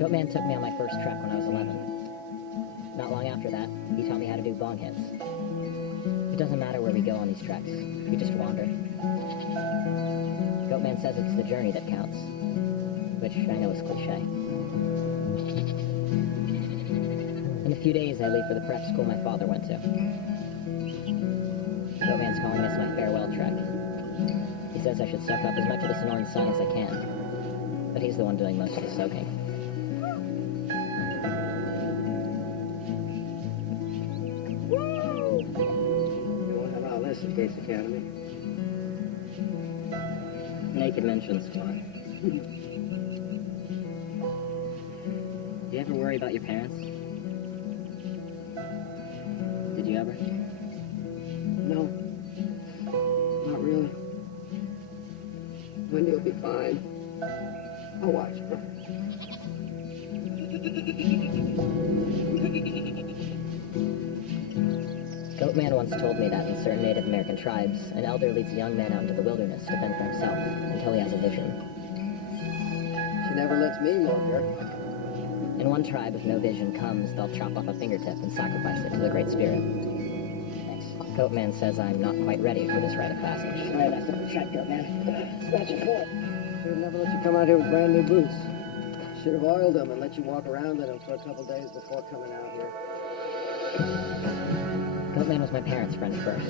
Goatman took me on my first trek when I was 11. Not long after that, he taught me how to do bong hits. It doesn't matter where we go on these treks, we just wander. Goatman says it's the journey that counts, which I know is cliche. In a few days, I leave for the prep school my father went to. Goatman's calling this my farewell trek. He says I should soak up as much of this annoying sun as I can, but he's the one doing most of the soaking. Case Academy. Naked Mention Squad. Do you ever worry about your parents? Did you ever? No. Not really. Wendy will be fine. I'll watch her. Goatman once told me that in certain Native American tribes, an elder leads a young man out into the wilderness to fend for himself until he has a vision. She never lets me milk her. In one tribe, if no vision comes, they'll chop off a fingertip and sacrifice it to the Great Spirit. Goatman says I'm not quite ready for this rite of passage. Sorry, that's not the track, Goatman. It's not your fault. Should have never let you come out here with brand new boots. Should have oiled them and let you walk around in them for a couple days before coming out here. Goatman was my parents' friend first.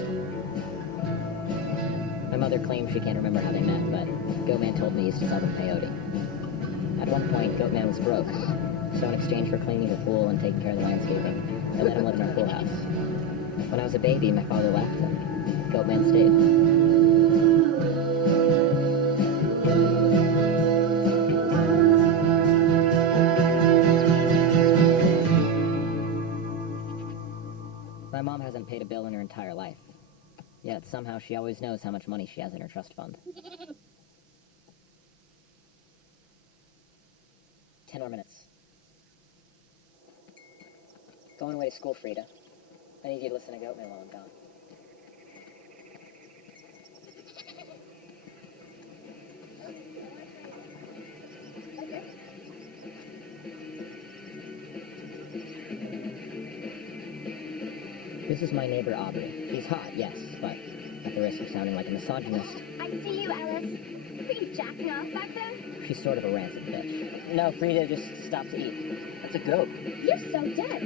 My mother claims she can't remember how they met, but Goatman told me he used to sell them peyote. At one point, Goatman was broke, so in exchange for cleaning the pool and taking care of the landscaping, I let him live in our pool house. When I was a baby, my father left, and Goatman stayed. My mom hasn't paid a bill in her entire life. Yet somehow she always knows how much money she has in her trust fund. 10 more minutes. Going away to school, Frida. I need you to listen to Goatman while I'm gone. This is my neighbor, Aubrey. She's hot, yes, but at the risk of sounding like a misogynist. I see you, Ellis. Were you jacking off back there? She's sort of a rancid bitch. No, Frida just stopped to eat. That's a goat. You're so dead.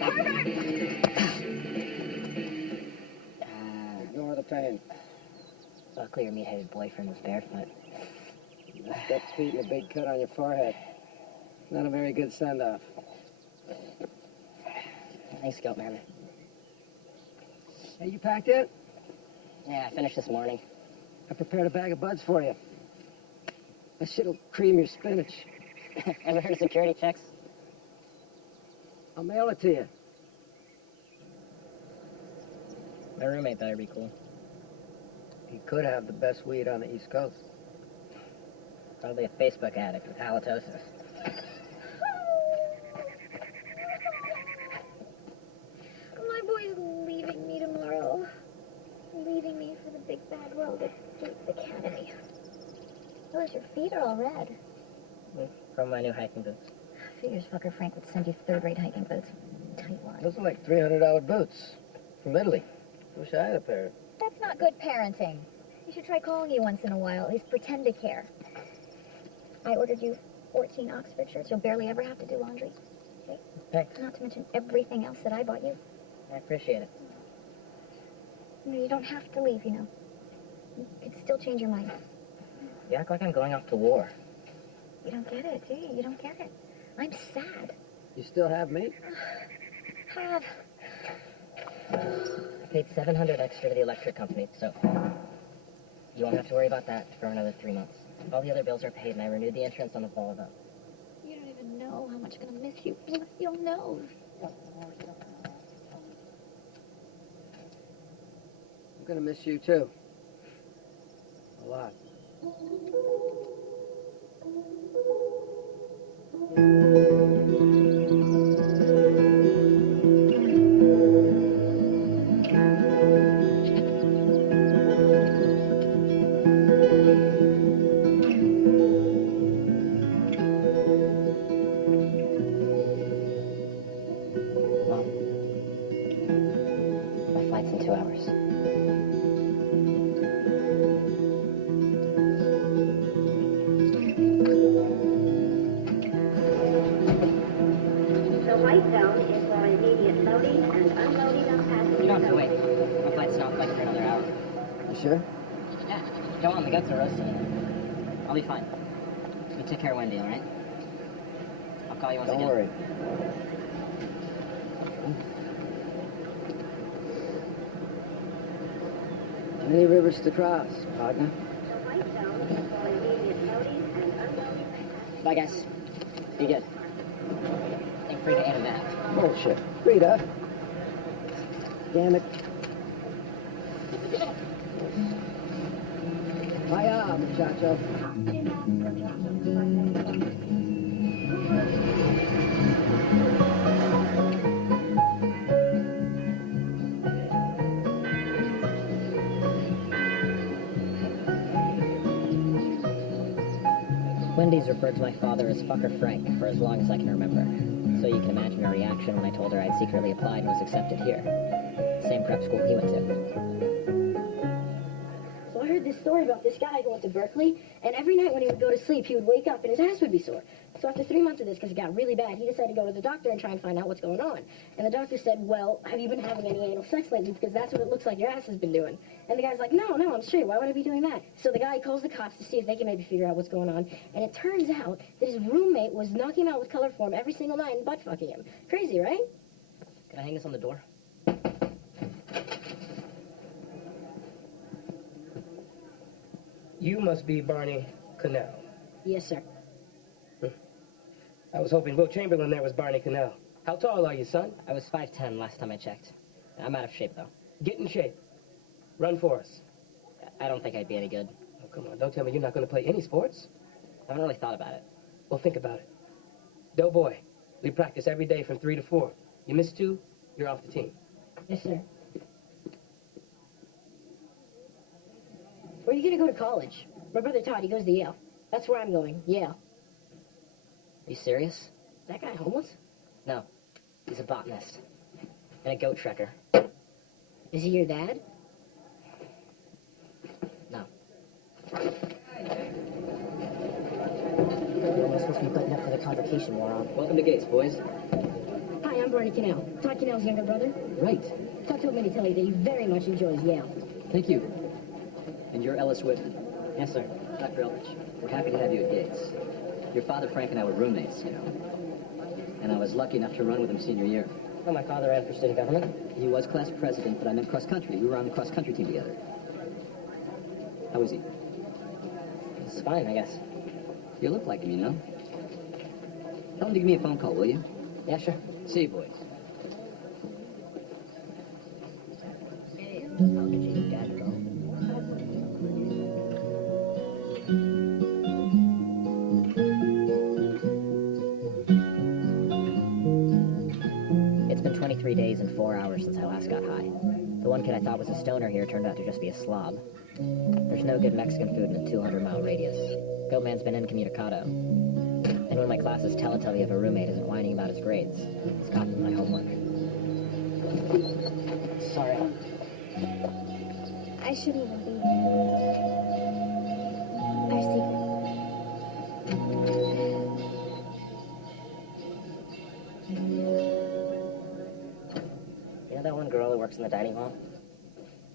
Pervert! Ignore the pain. Luckily, your meat-headed boyfriend was barefoot. Stepped feet and a big cut on your forehead. Not a very good send-off. Thanks, Goatman. Hey, you packed it? Yeah, I finished this morning. I prepared a bag of buds for you. That shit'll cream your spinach. Ever heard of security checks? I'll mail it to you. My roommate better be cool. He could have the best weed on the East Coast. Probably a Facebook addict with halitosis. My boy's leaving me tomorrow. Leaving me for the big bad world at Gates Academy. Ellis, your feet are all red. From my new hiking boots. Figures fucker Frank would send you third-rate hiking boots. Tight ones. Those are like $300 boots. From Italy. Wish I had a pair. That's not good parenting. You should try calling you once in a while. At least pretend to care. I ordered you 14 Oxford shirts. You'll barely ever have to do laundry. Okay? Thanks. Not to mention everything else that I bought you. I appreciate it. You don't have to leave, you know. You could still change your mind. You act like I'm going off to war. You don't get it, do you? You don't get it. I'm sad. You still have me? Have. I paid $700 extra to the electric company, so you won't have to worry about that for another 3 months. All the other bills are paid, and I renewed the insurance on the Volvo. You don't even know how much I'm gonna miss you. You'll know. I'm gonna miss you too. A lot. sure? Yeah, go on, the guts are roasting. I'll be fine. You take care of Wendy, all right? I'll call you once I Don't get worry. Many rivers to cross, partner. Bye, guys. Be good. Ain't free to aim that. Bullshit. Rita. Damn it. Hiya, muchacho. Wendy's referred to my father as Fucker Frank for as long as I can remember. So you can imagine her reaction when I told her I'd secretly applied and was accepted here. Same prep school he went to. So I heard this story about this guy going to Berkeley, and every night when he would go to sleep, he would wake up and his ass would be sore. So after 3 months of this, because it got really bad, he decided to go to the doctor and try and find out what's going on. And the doctor said, well, have you been having any anal sex lately? Because that's what it looks like your ass has been doing. And the guy's like, no, I'm straight. Why would I be doing that? So the guy calls the cops to see if they can maybe figure out what's going on. And it turns out that his roommate was knocking him out with color form every single night and butt fucking him. Crazy, right? Can I hang this on the door? You must be Barney Cannell. Yes, sir. I was hoping Will Chamberlain there was Barney Cannell. How tall are you, son? I was 5'10" last time I checked. I'm out of shape, though. Get in shape. Run for us. I don't think I'd be any good. Oh, come on, don't tell me you're not going to play any sports. I haven't really thought about it. Well, think about it. Doughboy, we practice every day from 3 to 4. You miss 2, you're off the team. Yes, sir. Where are you going to go to college? My brother Todd, he goes to Yale. That's where I'm going, Yale. Are you serious? Is that guy homeless? No. He's a botanist. And a goat trekker. Is he your dad? No. You're supposed to be buttoned up for the convocation, moron. Welcome to Gates, boys. Hi, I'm Barney Cannell. Todd Cannell's younger brother. Right. Todd told me to tell you that he very much enjoys Yale. Thank you. And you're Ellis Whitman. Yes, sir. Dr. Eldridge, we're happy to have you at Gates. Your father, Frank, and I were roommates, you know. And I was lucky enough to run with him senior year. Well, my father ran for student government. He was class president, but I meant cross country. We were on the cross country team together. How is he? It's fine, I guess. You look like him, you know. Tell him to give me a phone call, will you? Yeah, sure. See you, boys. How did you dad go? It's been 23 days and 4 hours since I last got high. The one kid I thought was a stoner here turned out to just be a slob. There's no good Mexican food in a 200-mile radius. Goatman's been incommunicado. And when my classes Teletubby of a roommate isn't whining about his grades, it's copying my homework. Sorry. I shouldn't even be here. Our secret. You know that one girl who works in the dining hall?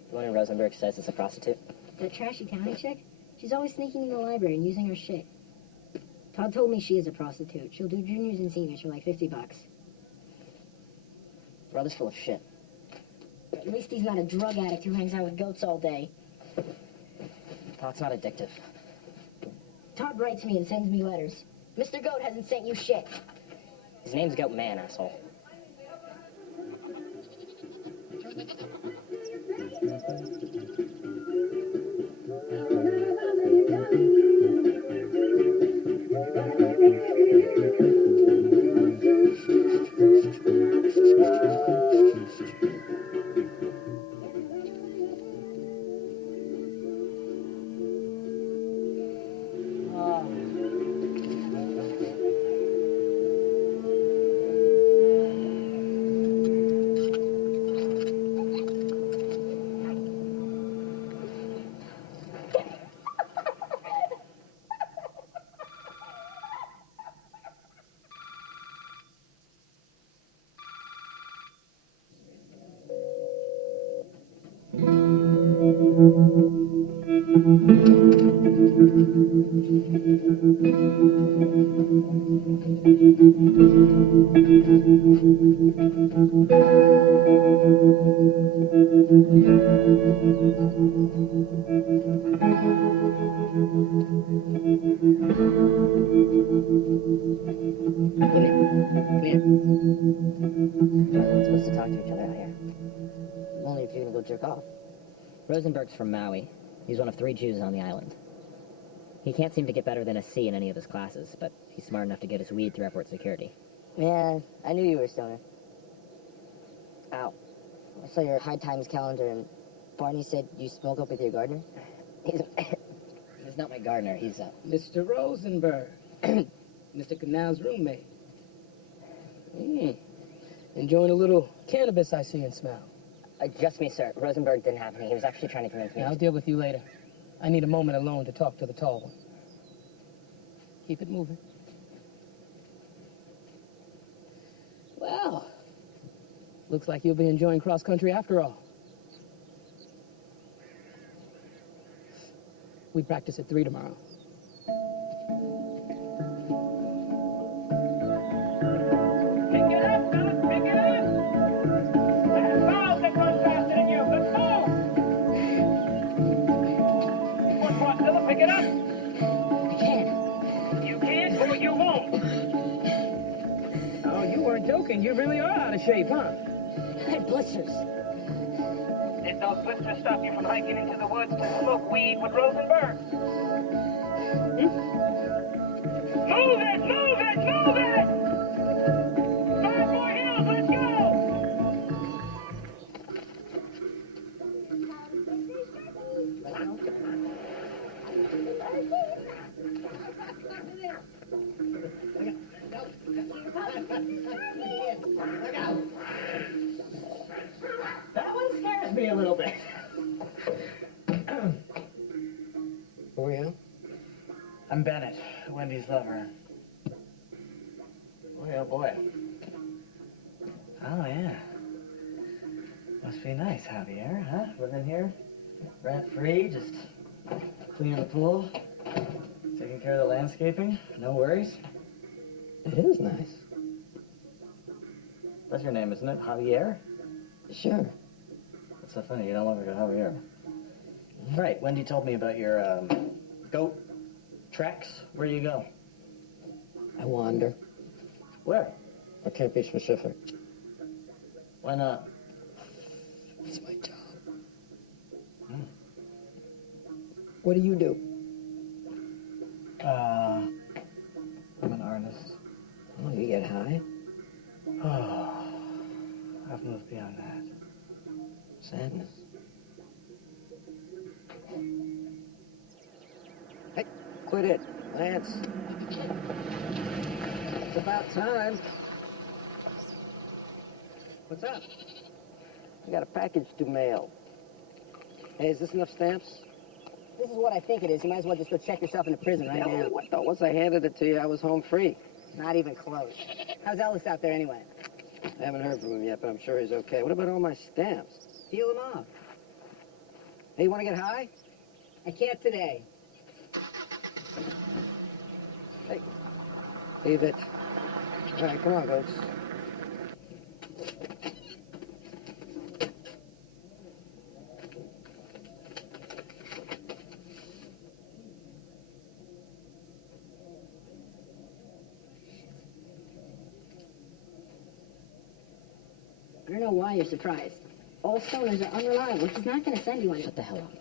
The one who Rosenberg says is a prostitute? That trashy county chick? She's always sneaking in the library and using her shit. Todd told me she is a prostitute. She'll do juniors and seniors for like $50. Brother's full of shit. At least he's not a drug addict who hangs out with goats all day. Talk's not addictive. Todd writes me and sends me letters. Mr. Goat hasn't sent you shit. His name's Goat Man, asshole. Come here. We're not supposed to talk to each other out here. Only if you're gonna go jerk off. Rosenberg's from Maui. He's one of 3 Jews on the island. He can't seem to get better than a C in any of his classes, but he's smart enough to get his weed through airport security. Yeah, I knew you were a stoner. Ow. I saw your high times calendar and Barney said you smoke up with your gardener. He's not my gardener. He's, Mr. Rosenberg. Mr. Canal's roommate. Enjoying a little cannabis, I see and smell. just me, sir. Rosenberg didn't have any. He was actually trying to convince me. Yeah, I'll deal with you later. I need a moment alone to talk to the tall one. Keep it moving. Well, looks like you'll be enjoying cross country after all. We practice at 3 tomorrow. Pick it up, fellas, pick it up! There's a ball that runs faster than you. Let's go! What, Phillips, pick it up? I can't. You can't or you won't. Oh, you weren't joking. You really are out of shape, huh? I had blisters. Did those blisters stop you from hiking into the woods to smoke weed with Rosenberg? Move it, move it, move it! 5 more hills, let's go! That one scares me a little bit. Who are you? I'm Bennett, Wendy's lover. Boy, oh boy. Oh, yeah. Must be nice, Javier, huh? Living here, rent-free, just cleaning the pool, taking care of the landscaping, no worries. It is nice. That's your name, isn't it? Javier? Sure. That's so funny, you don't look like a Javier. Right, Wendy told me about your, goat treks. Where do you go? I wander. Where? I can't be specific. Why not? It's my job. What do you do? I'm an artist. Oh, you get high? Oh, I've moved beyond that. Sadness. Hey, quit it, Lance. It's about time. What's up? I got a package to mail. Hey, is this enough stamps? This is what I think it is. You might as well just go check yourself into prison right now. What the? Once I handed it to you, I was home free. Not even close. How's Ellis out there anyway? I haven't heard from him yet, but I'm sure he's okay. What about all my stamps? Peel him off. Hey, you want to get high? I can't today. Hey, leave it. All right, come on, goats. I don't know why you're surprised. All stoners are unreliable. He's not going to send you any. Shut the hell up.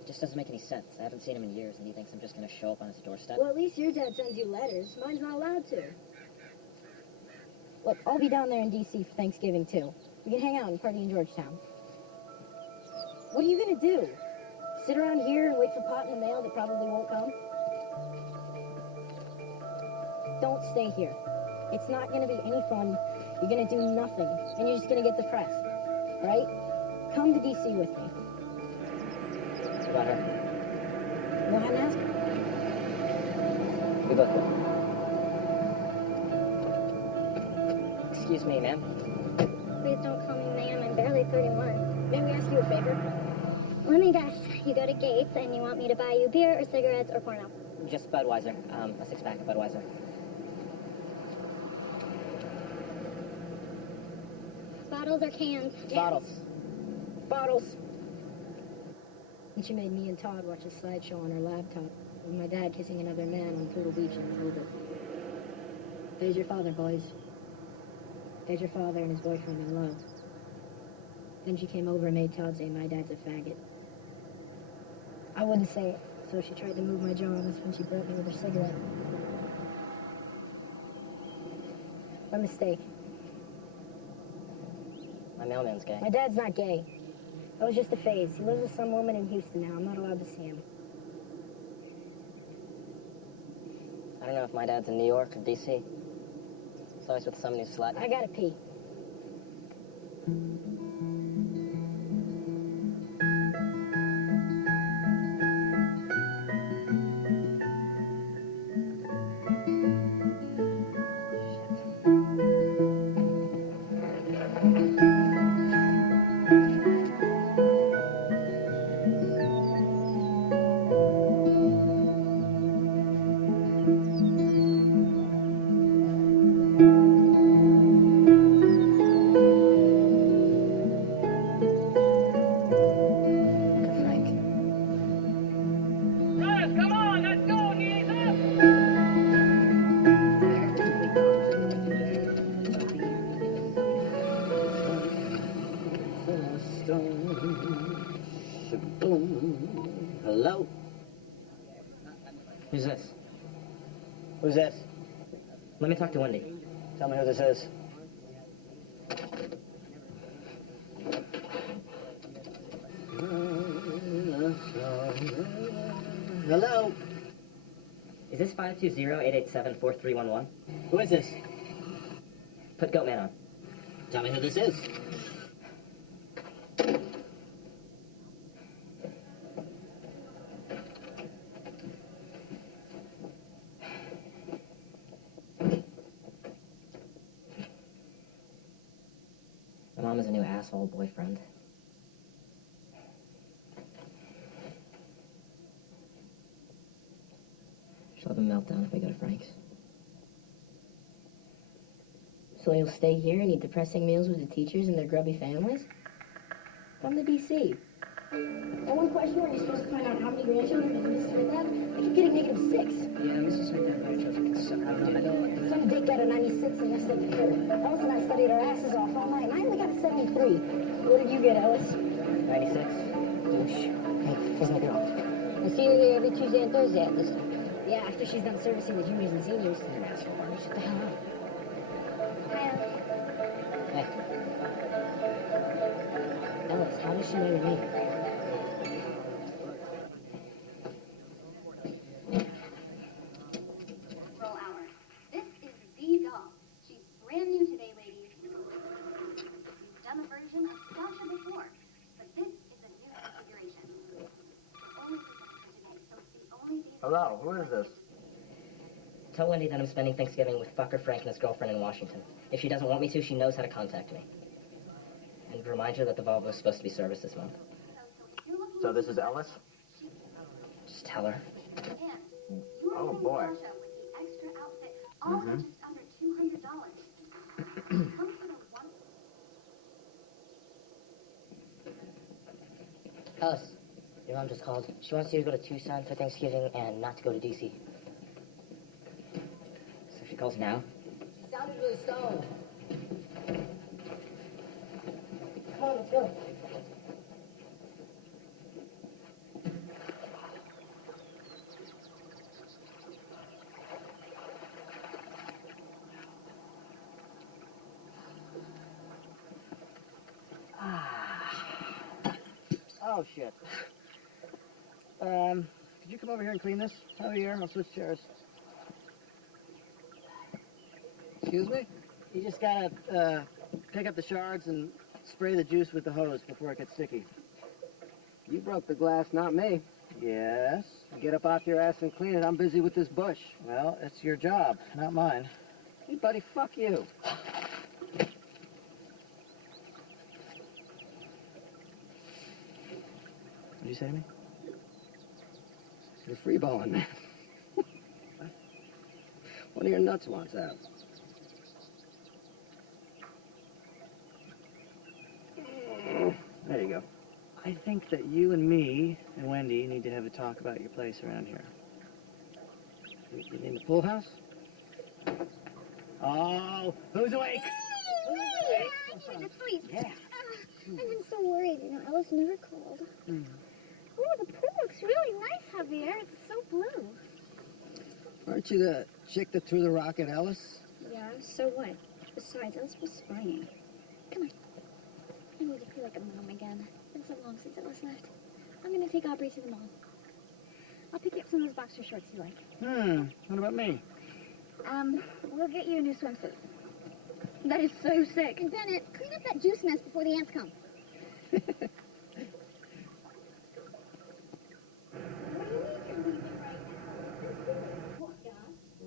It just doesn't make any sense. I haven't seen him in years, and he thinks I'm just going to show up on his doorstep. Well, at least your dad sends you letters. Mine's not allowed to. Look, I'll be down there in D.C. for Thanksgiving, too. We can hang out and party in Georgetown. What are you going to do? Sit around here and wait for pot in the mail that probably won't come? Don't stay here. It's not going to be any fun. You're going to do nothing, and you're just going to get depressed. All right? Come to D.C. with me. What about her? Go ahead and ask her. We both will. Excuse me, ma'am. Please don't call me ma'am. I'm barely 31. May we ask you a favor? Let me guess. You go to Gates and you want me to buy you beer or cigarettes or porno. Just Budweiser. A 6-pack of Budweiser. Bottles or cans? Bottles. Bottles. And she made me and Todd watch a slideshow on her laptop with my dad kissing another man on Poodle Beach in Malibu. There's your father, boys. There's your father and his boyfriend in love. Then she came over and made Todd say my dad's a faggot. I wouldn't say it, so she tried to move my jaw, and that's when she burnt me with her cigarette. My mistake. My mailman's gay. My dad's not gay. That was just a phase. He lives with some woman in Houston now. I'm not allowed to see him. I don't know if my dad's in New York or D.C. He's always with some new slut. I gotta pee. Frank. Guys, come on, let's go, knees up! Hello? Who's this? Who's this? Let me talk to Wendy. Tell me who this is. Hello? Is this 520-887-4311? Who is this? Put Goatman on. Tell me who this is. My mom has a new asshole boyfriend. She'll have a meltdown if I go to Frank's. So you'll stay here and eat depressing meals with the teachers and their grubby families? Come to D.C. And one question, where you're supposed to find out how many grandchildren Mrs. Smith had? I keep getting -6. Yeah, Mrs. Smith had grandchildren can suck out on Some dick got a 96 and I studied her. Ellis and I studied our asses off all night, and I only got a 73. What did you get, Ellis? 96? Douche. Hey, here's my girl. I see you here every Tuesday and Thursday at this. Yeah, after she's done servicing the juniors and seniors. You're an asshole, Barney. Shut the hell up. Hey, Ellis, how does she know your name? Roll hour. This is the doll. She's brand new today, ladies. We've done a version of Sasha before, but this is a new configuration. It's only for today, so it's the only thing. Hello, who is this? tell Wendy that I'm spending Thanksgiving with fucker Frank and his girlfriend in Washington. If she doesn't want me to, she knows how to contact me. And remind her that the Volvo is supposed to be serviced this month. So this is Ellis? Just tell her. Oh, boy. All for just under $200. Come for the one. Ellis, your mom just called. She wants you to go to Tucson for Thanksgiving and not to go to D.C. So if she calls now, Sounded really stoned. Come on, let's go. Oh, shit. Could you come over here and clean this? Javier, I'll switch chairs. Excuse me? You just gotta, pick up the shards and spray the juice with the hose before it gets sticky. You broke the glass, not me. Yes? Get up off your ass and clean it. I'm busy with this bush. Well, it's your job, not mine. Hey, buddy, fuck you. What did you say to me? You're freeballing, man. One of your nuts wants out. There you go. I think that you and me and Wendy need to have a talk about your place around here. You mean the pool house? Oh, who's awake? I went to sleep. Yeah. I've been so worried, Ellis never called. Oh, the pool looks really nice, Javier. It's so blue. Aren't you the chick that threw the rock at Ellis? Yeah, so what? Besides, Ellis was spying. Come on. I need to feel like a mom again. It's been so long since Ellis left. I'm gonna take Aubrey to the mall. I'll pick you up some of those boxer shorts you like. What about me? We'll get you a new swimsuit. That is so sick. And Bennett, clean up that juice mess before the ants come.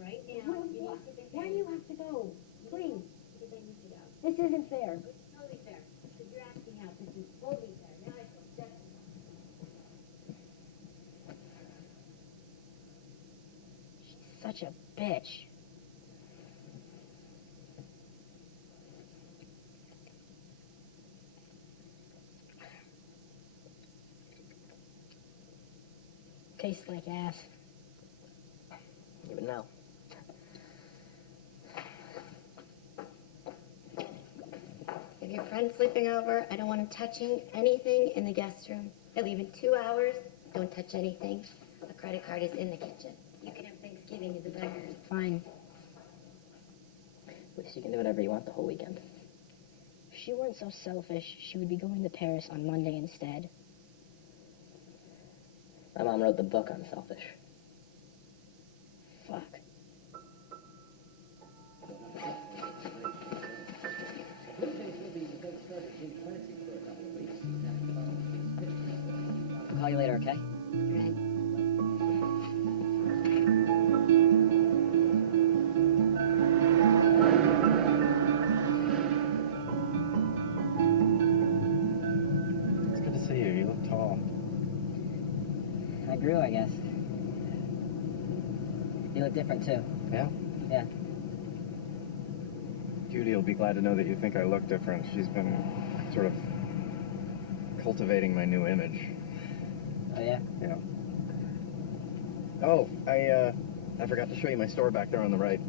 Right now. Why do you have to go? Please. Because I need to go. This isn't fair. It's totally fair. Because you're acting out. This is totally fair. Now I feel definitely. She's such a bitch. Tastes like ass. You would know. If your friend's sleeping over, I don't want him touching anything in the guest room. I leave in 2 hours. Don't touch anything. The credit card is in the kitchen. You can have Thanksgiving in the bedroom. Fine. At least you can do whatever you want the whole weekend. If she weren't so selfish, she would be going to Paris on Monday instead. My mom wrote the book on selfish. Fuck. I'll call you later, okay? Right. It's good to see you. You look tall. I grew, I guess. You look different, too. Yeah? Yeah. Judy will be glad to know that you think I look different. She's been sort of cultivating my new image. Oh, yeah? Yeah. Oh, I forgot to show you my store back there on the right.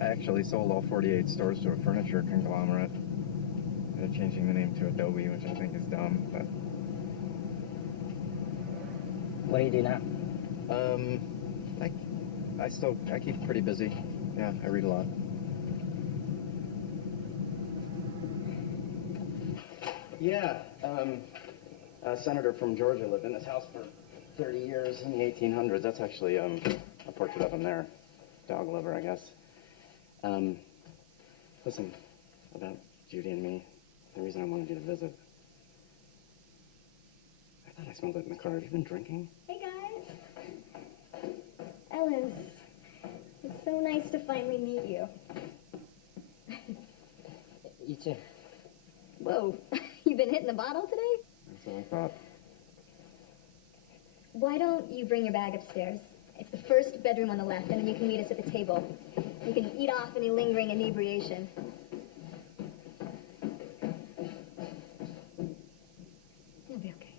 I actually sold all 48 stores to a furniture conglomerate. They're changing the name to Adobe, which I think is dumb, but... What do you do now? I keep pretty busy. Yeah, I read a lot. Yeah, a senator from Georgia lived in this house for 30 years in the 1800s. That's actually a portrait of him there. Dog lover, I guess. Listen, about Judy and me, the reason I wanted you to visit. I thought I smelled it in the car. Have you been drinking? Hey, guys. Ellis, it's so nice to finally meet you. You too. Whoa, you been hitting the bottle today? That's what I thought. Why don't you bring your bag upstairs? It's the first bedroom on the left, and then you can meet us at the table. You can eat off any lingering inebriation. You'll be okay.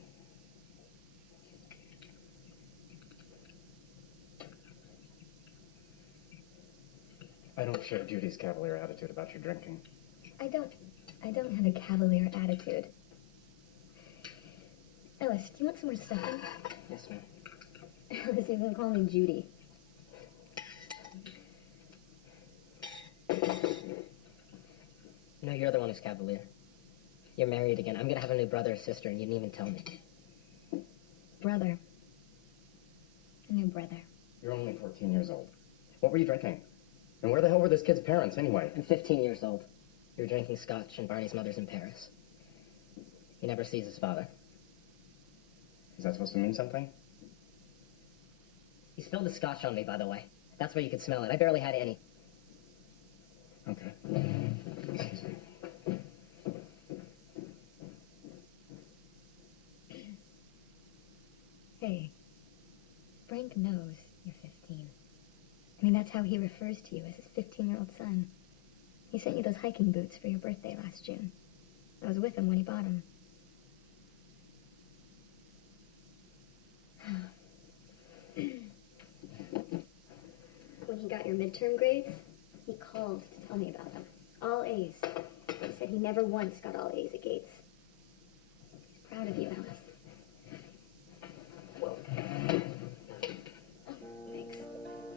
I don't share Judy's cavalier attitude about your drinking. I don't have a cavalier attitude. Ellis, do you want some more stuffing? Yes, ma'am. Ellis, you can call me Judy. No, you're the one who's cavalier. You're married again. I'm gonna have a new brother or sister, and you didn't even tell me. Brother. A new brother. You're only 14 years old. What were you drinking? And where the hell were this kid's parents, anyway? I'm 15 years old. You're drinking scotch, and Barney's mother's in Paris. He never sees his father. Is that supposed to mean something? He spilled the scotch on me, by the way. That's where you could smell it. I barely had any. Okay. Excuse me. Hey, Frank knows you're 15. I mean, that's how he refers to you, as his 15-year-old son. He sent you those hiking boots for your birthday last June. I was with him when he bought them. your midterm grades, he called to tell me about them. All A's. He said he never once got all A's at Gates. He's proud of you, Alice. Oh, thanks.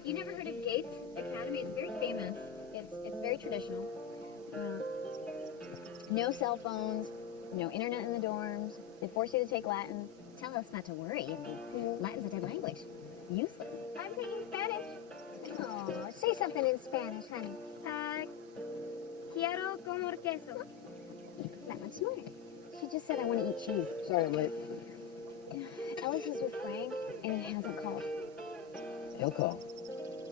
You never heard of Gates Academy? It's very famous. It's very traditional. No cell phones, no internet in the dorms. They force you to take Latin. Tell us not to worry. Latin's a dead language. Useless. I'm taking Spanish. Oh, say something in Spanish, honey. Quiero comer queso. That much smarter. She just said I want to eat cheese. Sorry I'm late. Ellis is with Frank, and he hasn't called. He'll call.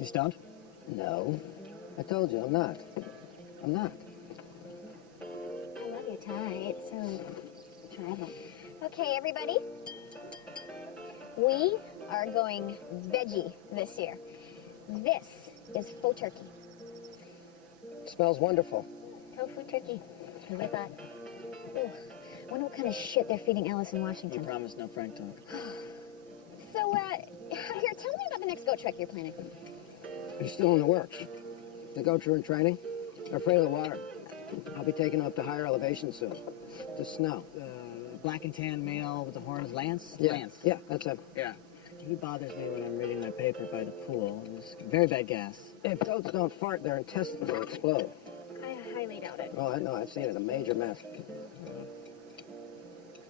You stoned? No. I told you, I'm not. I'm not. I love your tie. It's so tribal. Okay, everybody. We are going veggie this year. This is faux turkey. Smells wonderful. Tofu turkey. That's what I thought. Ooh. I wonder what kind of shit they're feeding Ellis in Washington. You promised no Frank talk. So, here, tell me about the next goat trek you're planning. It's still in the works. The goats are in training. They're afraid of the water. I'll be taking them up to higher elevation soon. To snow. Black and tan male with the horns, Lance? Yeah. Lance. Yeah, that's it. Yeah. He bothers me when I'm reading my paper by the pool. It's very bad gas. If goats don't fart, their intestines will explode. I highly doubt it. Oh, I know. I've seen it. A major mess.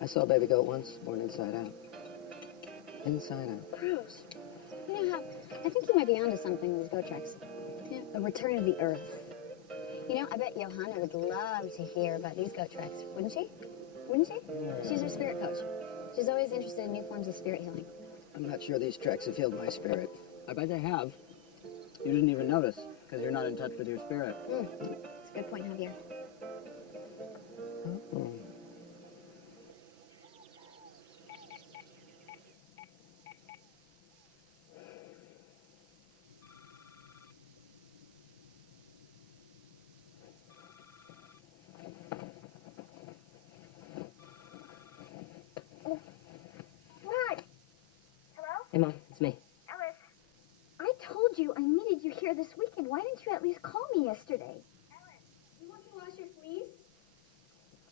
I saw a baby goat once, born inside out. Inside out. Gross. You know how, I think you might be onto something with goat treks. Yeah. A return of the earth. You know, I bet Johanna would love to hear about these goat treks, wouldn't she? Wouldn't she? She's our spirit coach. She's always interested in new forms of spirit healing. I'm not sure these treks have healed my spirit. I bet they have. You didn't even notice, because you're not in touch with your spirit. That's a good point, Javier. Oh. Rod! Hey, Mom, it's me. Ellis, I told you I needed you here this weekend. Why didn't you at least call me yesterday? Ellis, you want to wash your sleeves?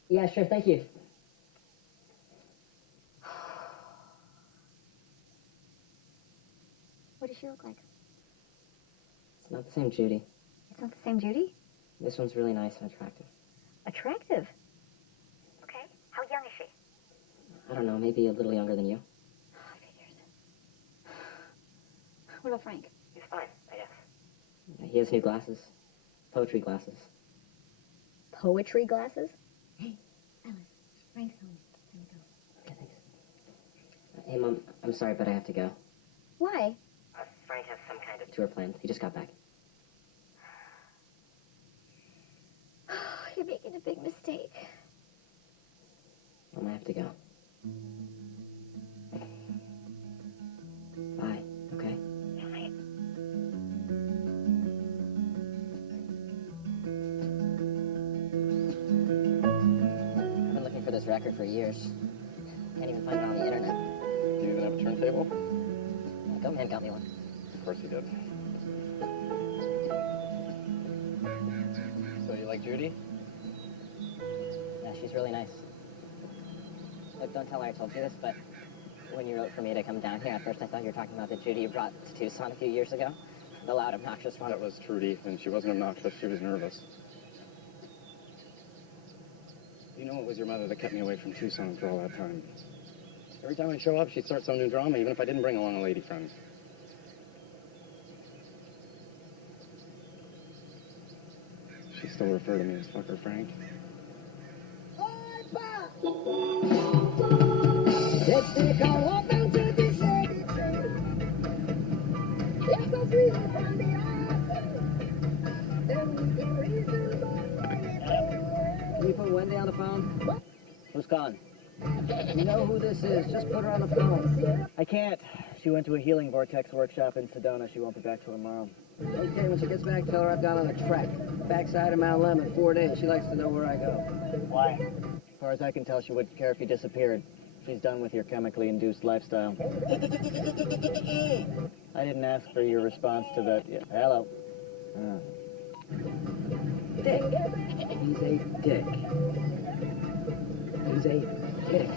Yeah, sure, thank you. What does she look like? It's not the same Judy. It's not the same Judy? This one's really nice and attractive. Attractive. Okay. How young is she? I don't know, maybe a little younger than you. Figures. What about Frank? He's fine, I guess. He has new glasses. Poetry glasses. Poetry glasses? Hey, Alice, Frank's home. Time to go. Okay, thanks. Hey, Mom, I'm sorry, but I have to go. Why? Frank has some kind of... Tour planned. He just got back. You're making a big mistake. Mom, I have to go. Bye, okay? Fine. I've been looking for this record for years. Can't even find it on the internet. Do you even have a turntable? Goatman got me one. Of course he did. So you like Judy? Yeah, she's really nice. Look, don't tell her I told you this, but when you wrote for me to come down here, at first I thought you were talking about the Judy you brought to Tucson a few years ago. The loud, obnoxious one. That was Trudy, and she wasn't obnoxious, she was nervous. You know it was your mother that kept me away from Tucson for all that time. Every time I'd show up, she'd start some new drama, even if I didn't bring along a lady friend. She still refer to me as Fucker Frank. Let's take our walk down to the city. Let's go freezing from the island. Then we can reason about. Can you put Wendy on the phone? Who's calling? You know who this is. Just put her on the phone. I can't. She went to a healing vortex workshop in Sedona. She won't be back till tomorrow. Okay, when she gets back, tell her I've gone on a trek. Backside of Mount Lemmon, 4 days. She likes to know where I go. Why? As far as I can tell, she wouldn't care if you disappeared. She's done with your chemically induced lifestyle. I didn't ask for your response to that. Yeah. Hello. He's a dick. He's a dick.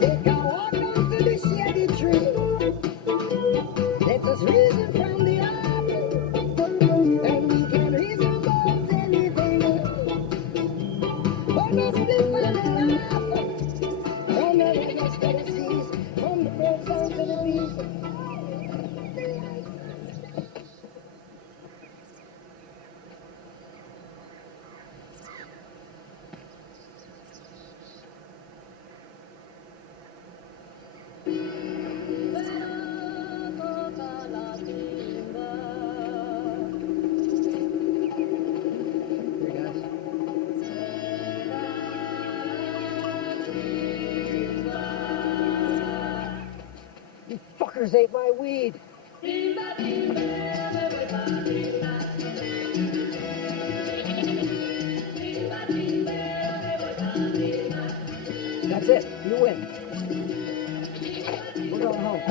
Take a walk down to the shady tree. Let us reason from the apple, and we can reason about anything. But let's split from the apple, from the rivers to the seas, from the birds down to the bees. Fuckers ate my weed. That's it. You win. We're going home.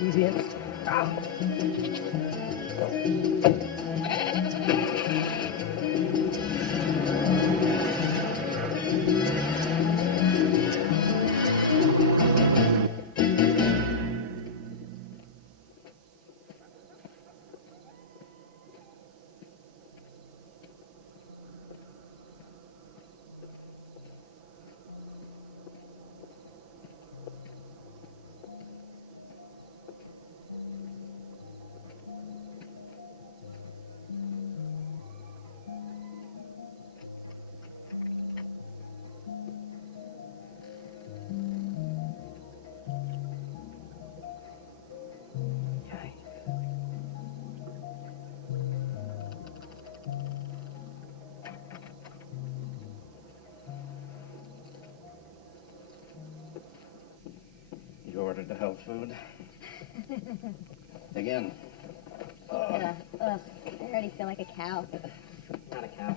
Easy in. Ow. You ordered the health food? Again. Yeah, ugh, I already feel like a cow. Not a cow.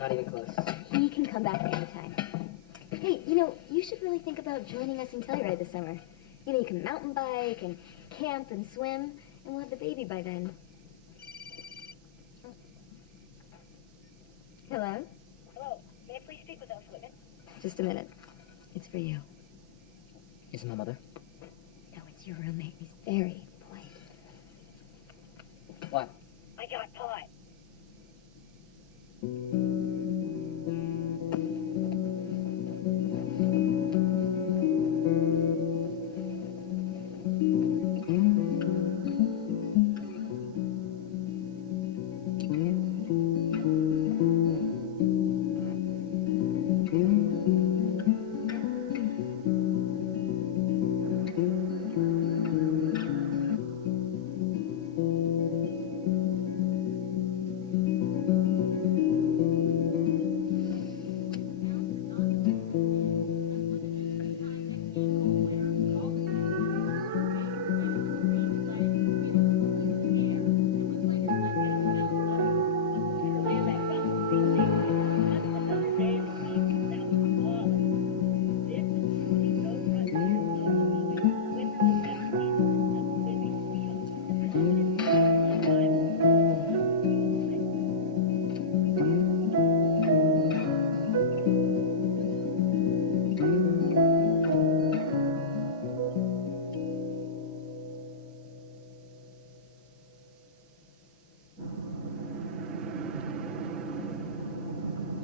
Not even close. He can come back anytime. Hey, you know, you should really think about joining us in Telluride this summer. You know, you can mountain bike and camp and swim, and we'll have the baby by then. Hello? Hello. May I please speak with Ellis Whitman? Just a minute. It's for you. Is my mother? No, it's your roommate. He's very polite. What? I got pie.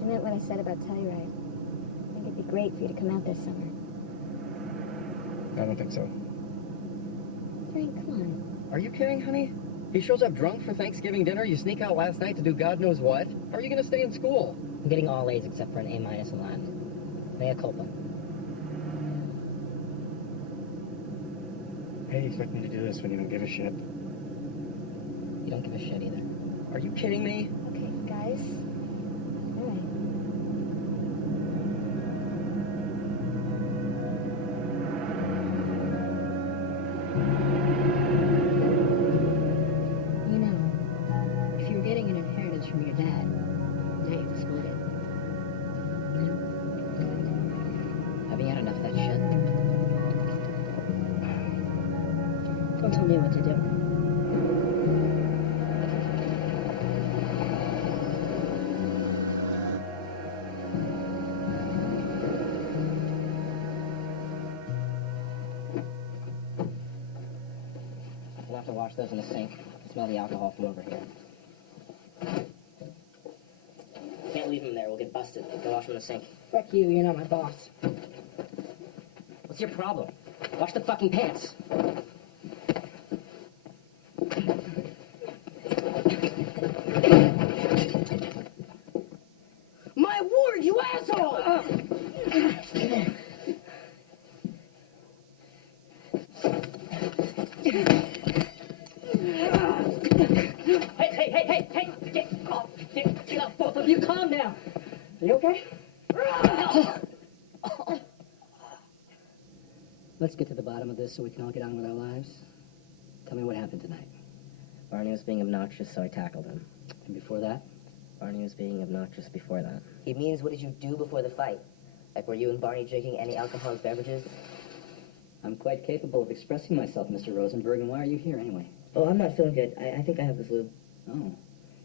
I meant what I said about Telluride. I think it'd be great for you to come out this summer. I don't think so. Frank, come on. Are you kidding, honey? He shows up drunk for Thanksgiving dinner, you sneak out last night to do God knows what? How are you going to stay in school? I'm getting all A's except for an A- in Latin. Mea culpa. Hey, you expect me to do this when you don't give a shit? You don't give a shit either. Are you kidding me? Okay, guys. All right. You know, if you were getting an inheritance from your dad, now you have to split it. Have you had enough of that shit? Don't tell me what to do. to wash those in the sink. I smell the alcohol from over here. Can't leave them there. We'll get busted. Go wash them in the sink. Fuck you, you're not my boss. What's your problem? Wash the fucking pants. My word, you asshole! Hey! Get up, both of you. Calm down. Are you okay? Let's get to the bottom of this so we can all get on with our lives. Tell me what happened tonight. Barney was being obnoxious, so I tackled him. And before that? Barney was being obnoxious before that. He means, what did you do before the fight? Like, were you and Barney drinking any alcoholic beverages? I'm quite capable of expressing myself, Mr. Rosenberg, and why are you here anyway? Oh, I'm not feeling good. I think I have the flu. Oh.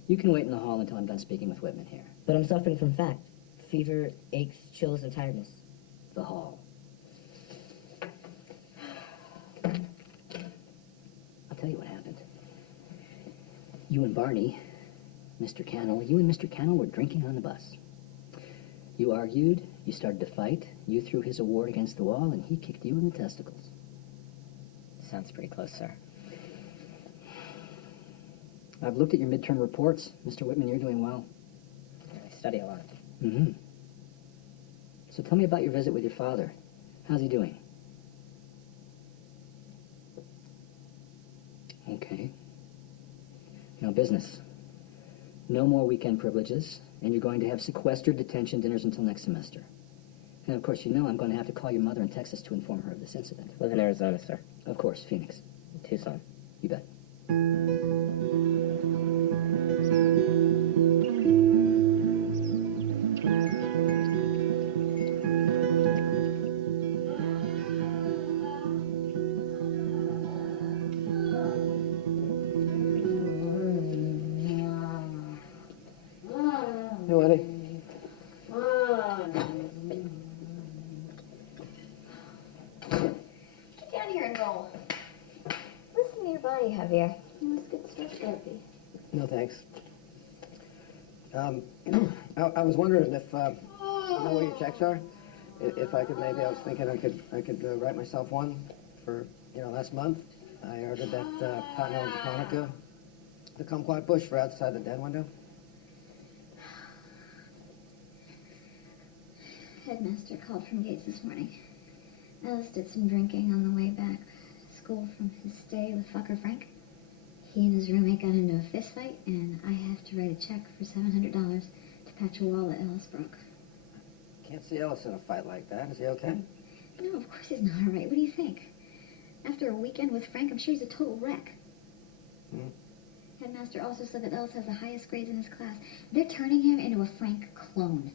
You can wait in the hall until I'm done speaking with Whitman here. But I'm suffering from fact. Fever, aches, chills, and tiredness. The hall. I'll tell you what happened. You and Barney, Mr. Cannell were drinking on the bus. You argued, you started to fight, you threw his award against the wall, and he kicked you in the testicles. Sounds pretty close, sir. I've looked at your midterm reports. Mr. Whitman, you're doing well. I study a lot. Mm-hmm. So tell me about your visit with your father. How's he doing? Okay. Now, business. No more weekend privileges, and you're going to have sequestered detention dinners until next semester. And, of course, you know I'm going to have to call your mother in Texas to inform her of this incident. Live in Arizona, sir. Of course, Phoenix. Tucson. You bet. Hey, Woody. Get down here and roll. Listen to your body, Javier. Let's get stress therapy. No, thanks. I was wondering if, you know where your checks are? If I could maybe, I was thinking I could write myself one for, last month. I ordered that Continental Japonica, the kumquat bush for outside the den window. Headmaster called from Gates this morning. Ellis did some drinking on the way back to school from his stay with fucker Frank. He and his roommate got into a fist fight, and I have to write a check for $700 to patch a wall that Ellis broke. Can't see Ellis in a fight like that. Is he okay? No, of course he's not all right. What do you think? After a weekend with Frank, I'm sure he's a total wreck. Headmaster also said that Ellis has the highest grades in his class. They're turning him into a Frank clone.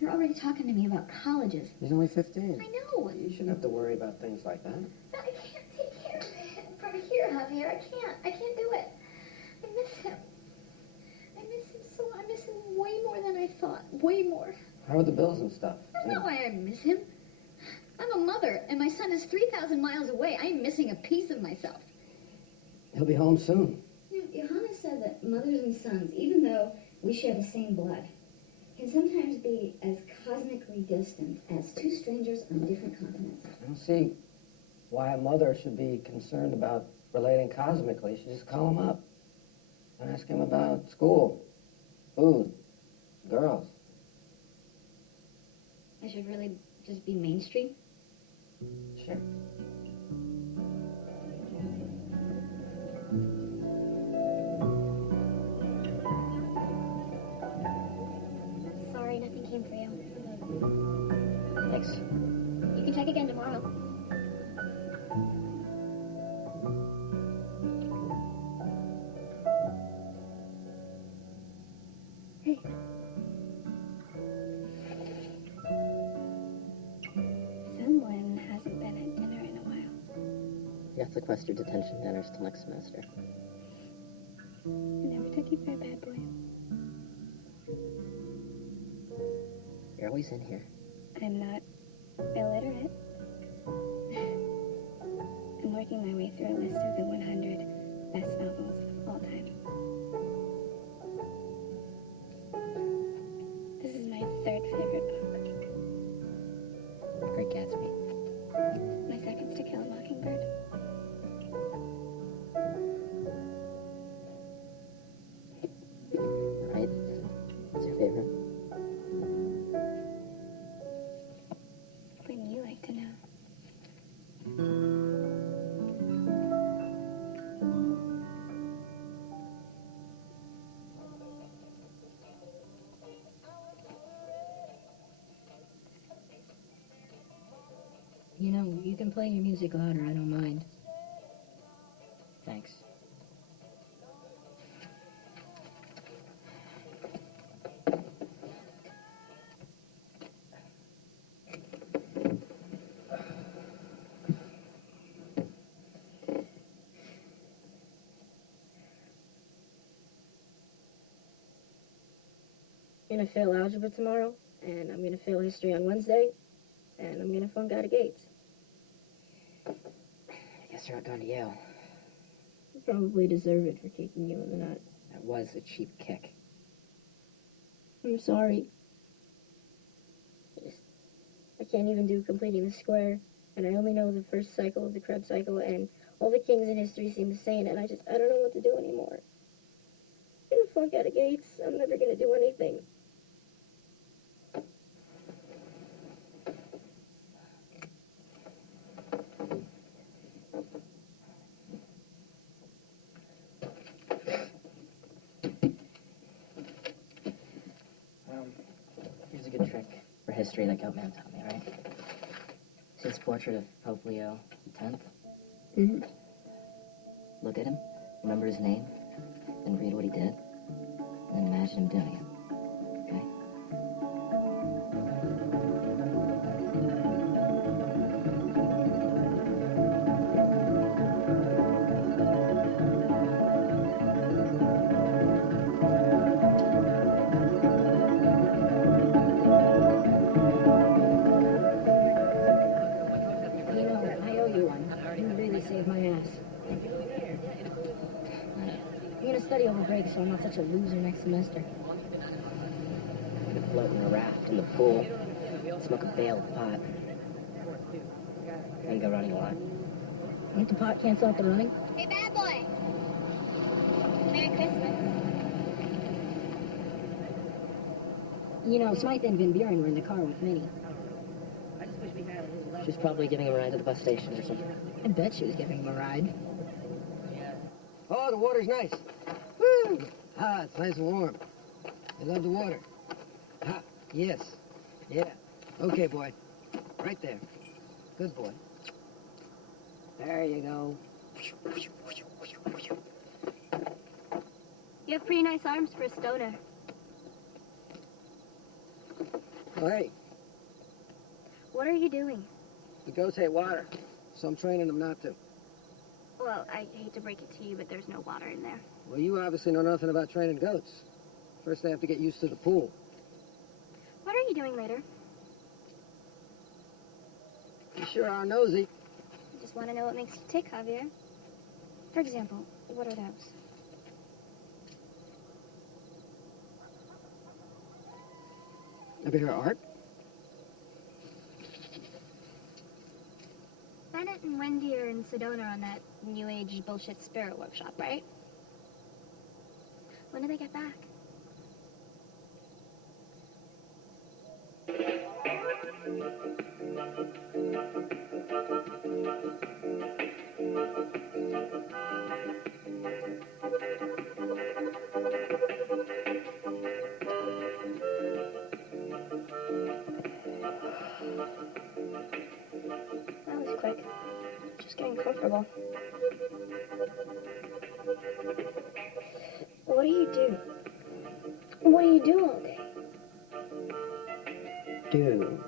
They're already talking to me about colleges. He's only 15. I know. You shouldn't have to worry about things like that. But I can't take care of him from here, Javier. I can't do it. I miss him. I miss him so. I miss him way more than I thought. Way more. How are the bills and stuff? That's not why I miss him. I'm a mother, and my son is 3,000 miles away. I'm missing a piece of myself. He'll be home soon. Johanna said that mothers and sons, even though we share the same blood, can sometimes be as cosmically distant as two strangers on different continents. I don't see why a mother should be concerned about relating cosmically. She should just call him up and ask him about school, food, girls. I should really just be mainstream? Sure. Sorry, nothing came for you. Thanks. You can check again tomorrow. Hey. Someone hasn't been at dinner in a while. You have to sequester detention dinners till next semester. I never took you for a bad boy. You're always in here. I'm not illiterate. I'm I'm working my way through a list of the 100 best novels of all time. This is my third favorite book. Great Gatsby. My second's To Kill a Mockingbird. Right? What's your favorite? Wouldn't you like to know? You know, you can play your music louder, I don't mind. Thanks. I'm gonna fail algebra tomorrow, and I'm gonna fail history on Wednesday, and I'm gonna flunk out of Gates. I guess you're not going to Yale. You probably deserve it for kicking you in the nuts. That was a cheap kick. I'm sorry. I can't even do completing the square, and I only know the first cycle of the Krebs cycle, and all the kings in history seem the same, and I don't know what to do anymore. I'm gonna flunk out of Gates. I'm never gonna do anything. Here's a good trick for history that Goatman taught me, alright? See this portrait of Pope Leo X? Mm-hmm. Look at him, remember his name, then read what he did, and then imagine him doing it. Okay? You know, I owe you one. You really saved my ass. I'm gonna study over break so I'm not such a loser next semester. I'm gonna float in a raft in the pool, smoke a bale of pot, and go running a lot. Won't the pot cancel out the running? Hey, bad boy! Merry Christmas. You know, Smythe and Van Buren were in the car with Minnie. She's probably giving him a ride to the bus station or something. I bet she was giving him a ride. Oh, the water's nice. Woo! Ah, it's nice and warm. I love the water. Ah, yes. Yeah. Okay, boy. Right there. Good boy. There you go. You have pretty nice arms for a stoner. Oh, hey, What are you doing? the goats hate water, so I'm training them not to. Well, I hate to break it to you, but there's no water in there. Well, you obviously know nothing about training goats. First, they have to get used to the pool. What are you doing later? You sure are nosy. I just want to know what makes you tick, Javier. For example, what are those? Ever hear of art? Bennett and Wendy are in Sedona on that New Age bullshit spirit workshop, right? When do they get back? That was quick. Just getting comfortable. What do you do? What do you do all day? Do.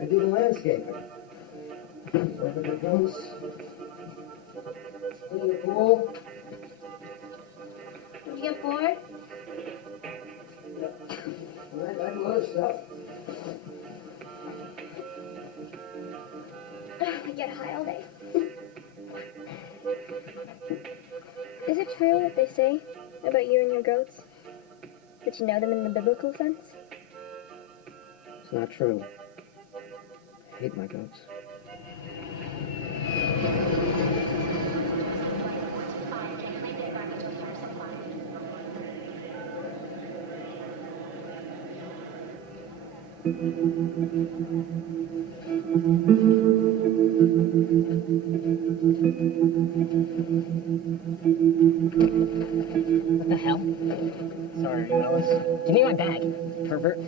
I do the landscaping. Work with the goats. Clean the pool. Did you get bored? I can load stuff. I get high all day. Is it true what they say about you and your goats? That you know them in the biblical sense? It's not true. I hate my goats. What the hell? Sorry, Ellis. Give me my bag. Pervert.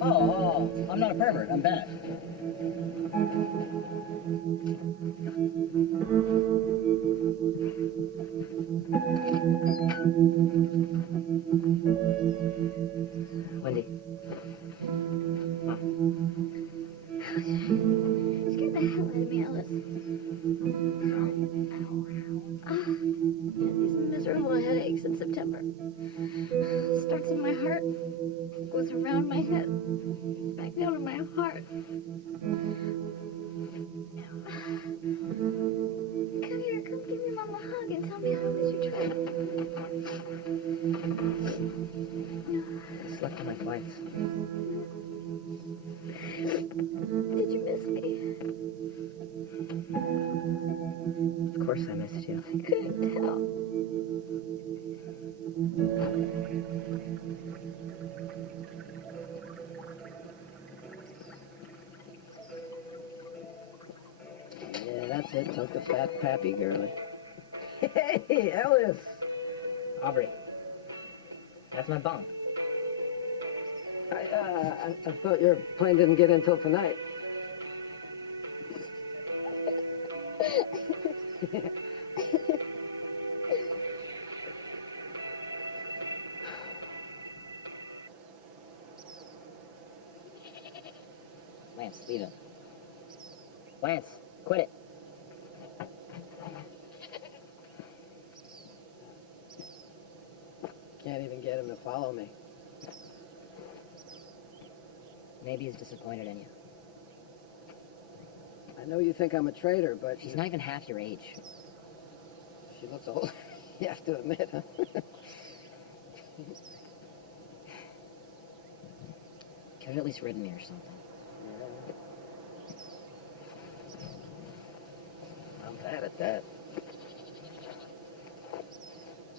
Oh, I'm not a pervert. I'm Beth. Wendy. Scared the hell out of me, Ellis. I had these miserable headaches in September. It starts in my heart, goes around my head, back down to my heart. Come here, come give me Mama a hug and tell me how was your trip. I slept on my flights. Did you miss me? Of course I missed you. I couldn't tell. Yeah, that's it. Took the fat pappy, girlie. Hey, Ellis. Aubrey. That's my bunk. I thought your plane didn't get in till tonight. Lance, leave it. Lance, quit it. Can't even get him to follow me. Maybe he's disappointed in you. I know you think I'm a traitor, but She's not even half your age. she looks old. You have to admit, huh? Could have at least ridden me or something. I'm bad at that.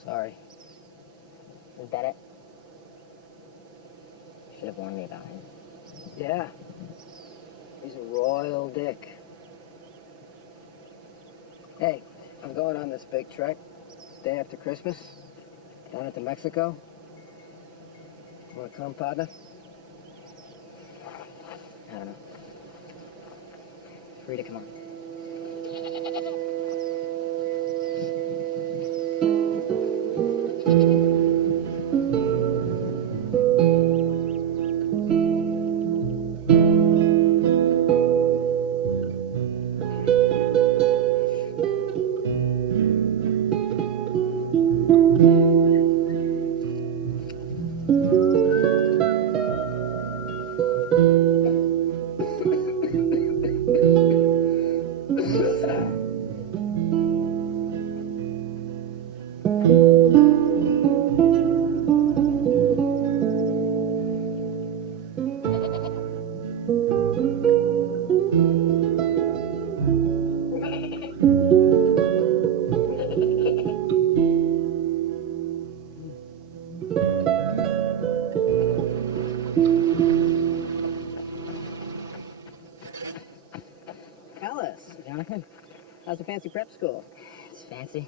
Sorry. Is that it? Should have warned me about him. Yeah. He's a royal dick. Hey, I'm going on this big trek. Day after Christmas. Down into Mexico. Wanna come, partner? I don't know. Free to come on. Ellis, Jonathan. How's the fancy prep school? It's fancy.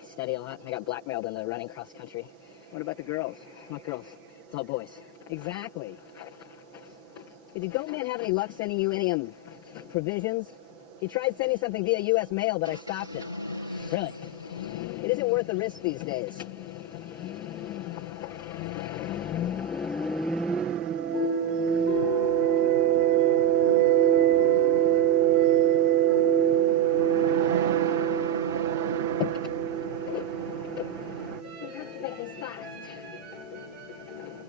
I study a lot. I got blackmailed into running cross country. What about the girls? What girls? It's all boys. Exactly. Hey, did Goatman have any luck sending you any provisions? He tried sending something via U.S. mail, but I stopped him. Really? It isn't worth the risk these days. We have to make this fast.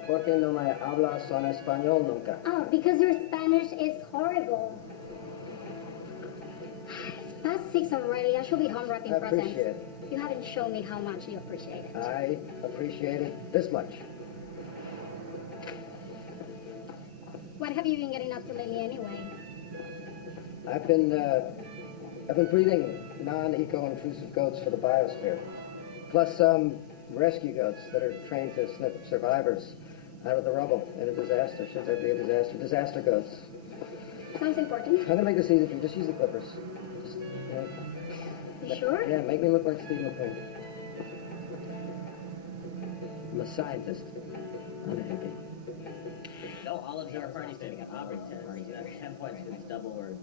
¿Por qué no me hablas en español nunca? Oh, because your Spanish is horrible. It's past 6 already. I should be home wrapping I presents. appreciate it. You haven't shown me how much you appreciate it. I appreciate it this much. What have you been getting up to lately anyway? I've been breeding non-eco-intrusive goats for the biosphere. Plus some rescue goats that are trained to snip survivors out of the rubble in a disaster. Should there be a disaster? Disaster goats. Sounds important. I'm gonna make this easy for you. Just use the clippers. Just, You sure? yeah, make me look like Steve McQueen. I'm a scientist. I'm a hippie. Oh, all of your parties saving up Aubrey's 10 parties. You have 10 points for each double word.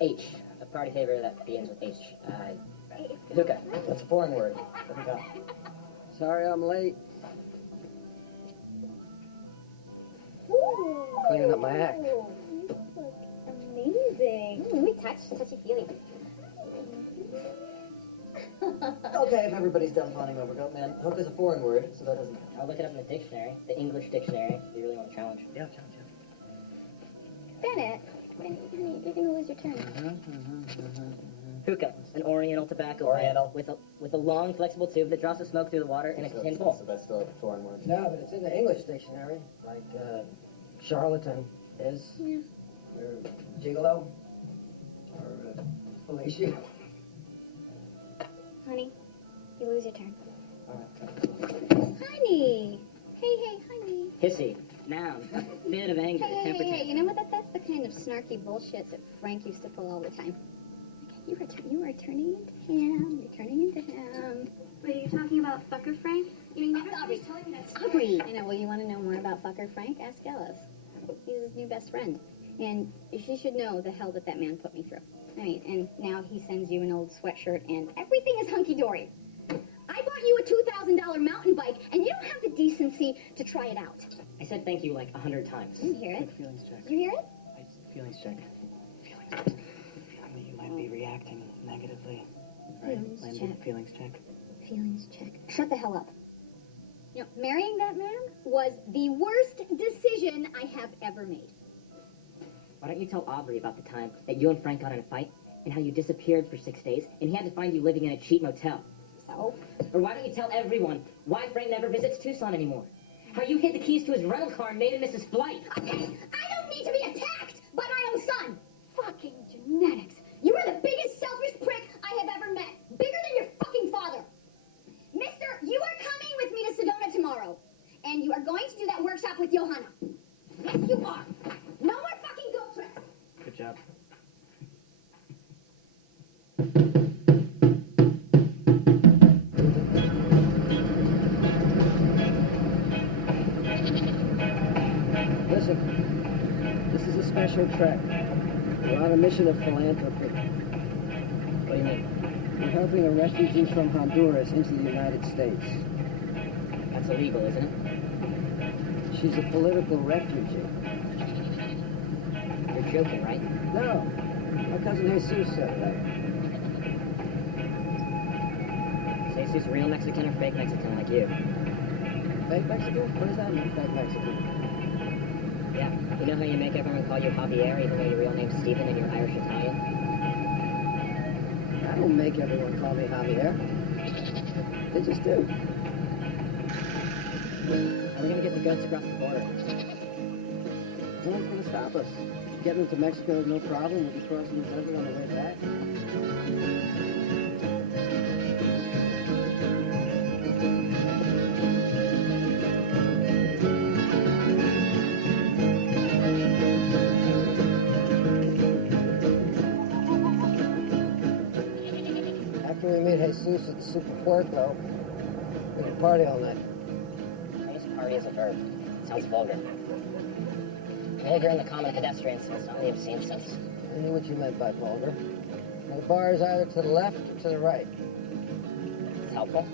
H. A party favor that begins with H. Hookah. That's a foreign word. Hookah. Sorry I'm late. Ooh. Cleaning up my act. You look amazing. We touchy-feely. Okay, if everybody's done fawning over goat man, hook is a foreign word, so that doesn't. I'll look it up in the dictionary, the English dictionary, if you really want to challenge. Yeah, challenge. Bennett, you're gonna lose your turn. Hookah, an oriental tobacco Oriental. pipe with a long, flexible tube that draws the smoke through the water in a tin bowl. So that's still a foreign word. No, but it's in the English dictionary, like charlatan is, or gigolo, or fellatio. Honey, you lose your turn. All right. Honey! Hey, honey. Hissy, noun, bit of anger, temper Hey, tantrum. you know what? That's the kind of snarky bullshit that Frank used to pull all the time. Okay, you are turning into him. You're turning into him. Wait, are you talking about Fucker Frank? You never Aubrey. telling me that Aubrey! I know, well, you want to know more about Fucker Frank? Ask Ellis. He's his new best friend. And she should know the hell that man put me through. I mean, and now he sends you an old sweatshirt and everything is hunky-dory. I bought you a $2,000 mountain bike and you don't have the decency to try it out. I said thank you like 100 times. You hear it? Feelings check. You hear it? Feelings check. Feeling that you might be reacting negatively. Right? Feelings Landon, check. feelings check. Feelings check. Shut the hell up. You know, marrying that man was the worst decision I have ever made. Why don't you tell Aubrey about the time that you and Frank got in a fight and how you disappeared for 6 days and he had to find you living in a cheap motel? So? Or why don't you tell everyone why Frank never visits Tucson anymore? How you hid the keys to his rental car and made him miss his flight? Okay, I don't need to be attacked by my own son. Fucking genetics. You are the biggest selfish prick I have ever met. Bigger than your fucking father. Mister, you are coming with me to Sedona tomorrow. And you are going to do that workshop with Johanna. Yes, you are. No more fucking guilt trips. Good job. Listen, this is a special trek. We're on a mission of philanthropy. What do you mean? We're helping a refugee from Honduras into the United States. That's illegal, isn't it? She's a political refugee. You're joking, right? No, my cousin Jesus said that. Say she's real Mexican or fake Mexican like you? Fake Mexican? What does that mean, fake Mexican? Yeah. You know how you make everyone call you Javier even though your real name's Stephen and you're Irish Italian? I don't make everyone call me Javier. They just do. How are we gonna get the goats across the border? No one's gonna stop us. Getting them to Mexico is no problem. We'll be crossing the desert on the way back. After we meet Jesus at Super Puerto, we can party all night. I use party as a verb. It sounds vulgar. Vulgar in the common pedestrian sense, not in the obscene sense. I knew what you meant by vulgar. The bar is either to the left or to the right. It's helpful.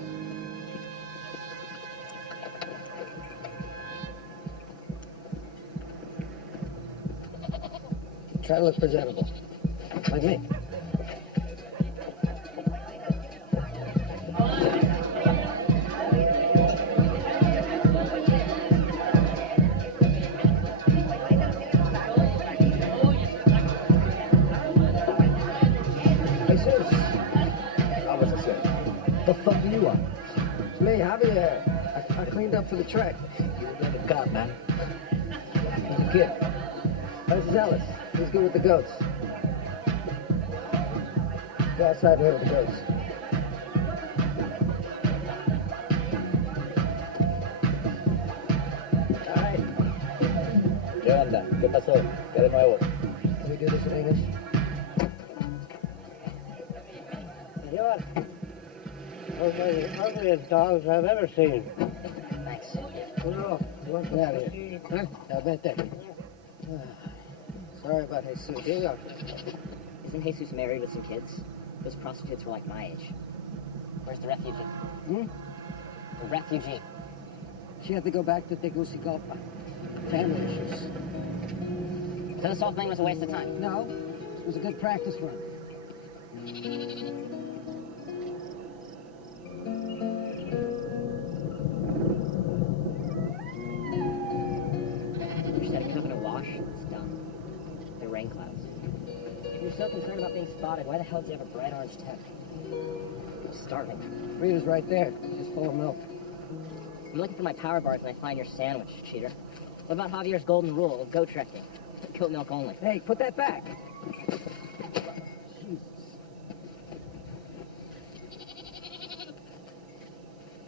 Try to look presentable. Like me. do you want? It's me, Javier. I cleaned up for the trek. You're a good cop, man. Kid. This is Ellis. He's good with the goats. Go outside and with the goats. All right. ¿Qué onda? ¿Qué pasó? ¿Qué de nuevo? Can we do this in English? You're one of the ugliest dogs I've ever seen. Thanks. No, you want me out of here? Huh? I bet that. Sorry about Jesus. Here you go. Isn't Jesus married with some kids? Those prostitutes were like my age. Where's the refugee? The refugee. She had to go back to Tegucigalpa. Family issues. So this whole thing was a waste of time. No, it was a good practice run. Instead of cooking a wash, it's done. They're rain clouds. If you're so concerned about being spotted, why the hell do you have a bright orange tip? I'm starving. Rita's right there. Just full of milk. I'm looking for my power bars and I find your sandwich, cheater. What about Javier's golden rule of goat trekking? Goat milk only. Hey, put that back.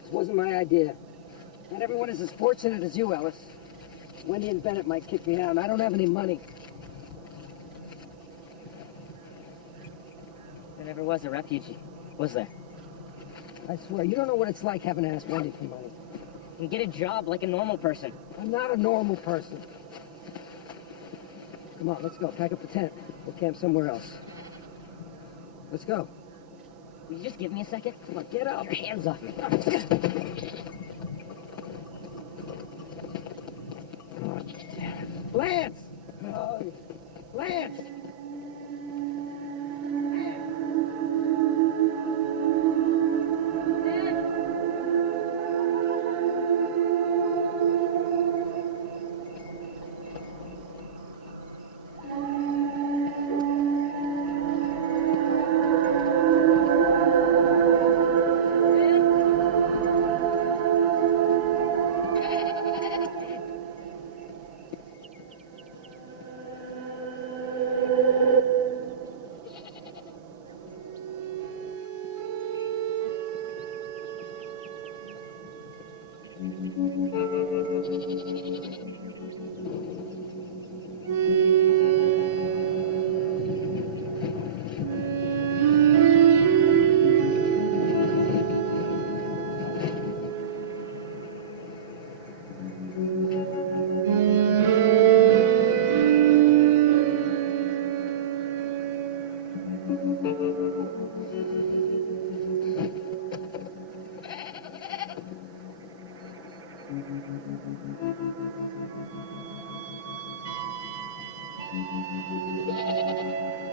This wasn't my idea. Not everyone is as fortunate as you, Ellis. Wendy and Bennett might kick me out, and I don't have any money. There never was a refugee, was there? I swear, you don't know what it's like having to ask Wendy for money. And get a job like a normal person. I'm not a normal person. Come on, let's go. Pack up the tent. We'll camp somewhere else. Let's go. Will you just give me a second? Come on, get up. Your hands off me. Oh, damn it. Lance! Oh, Lance!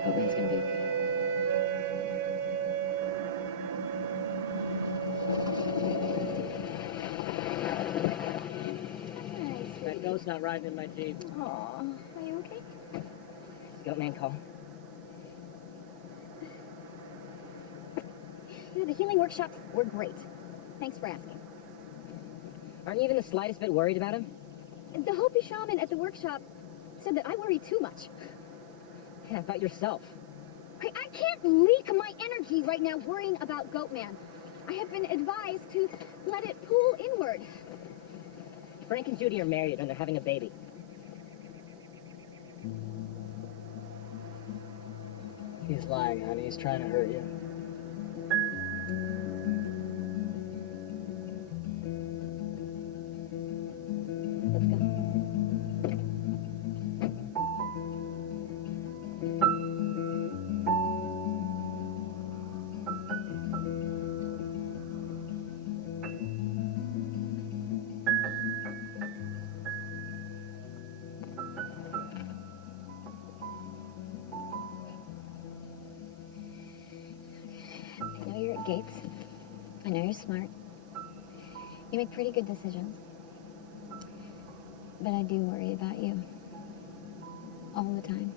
Everything's gonna be okay. That goat's not riding in my Jeep. Aw, are you okay? Goatman call. You know, the healing workshops were great. Thanks for asking. Aren't you even the slightest bit worried about him? The Hopi shaman at the workshop said that I worry too much. Yeah, about yourself. I can't leak my energy right now worrying about Goatman. I have been advised to let it pool inward. Frank and Judy are married and they're having a baby. He's lying, honey. He's trying to hurt you. Let's go. I know you're at Gates. I know you're smart. You make pretty good decisions. But I do worry about you. All the time.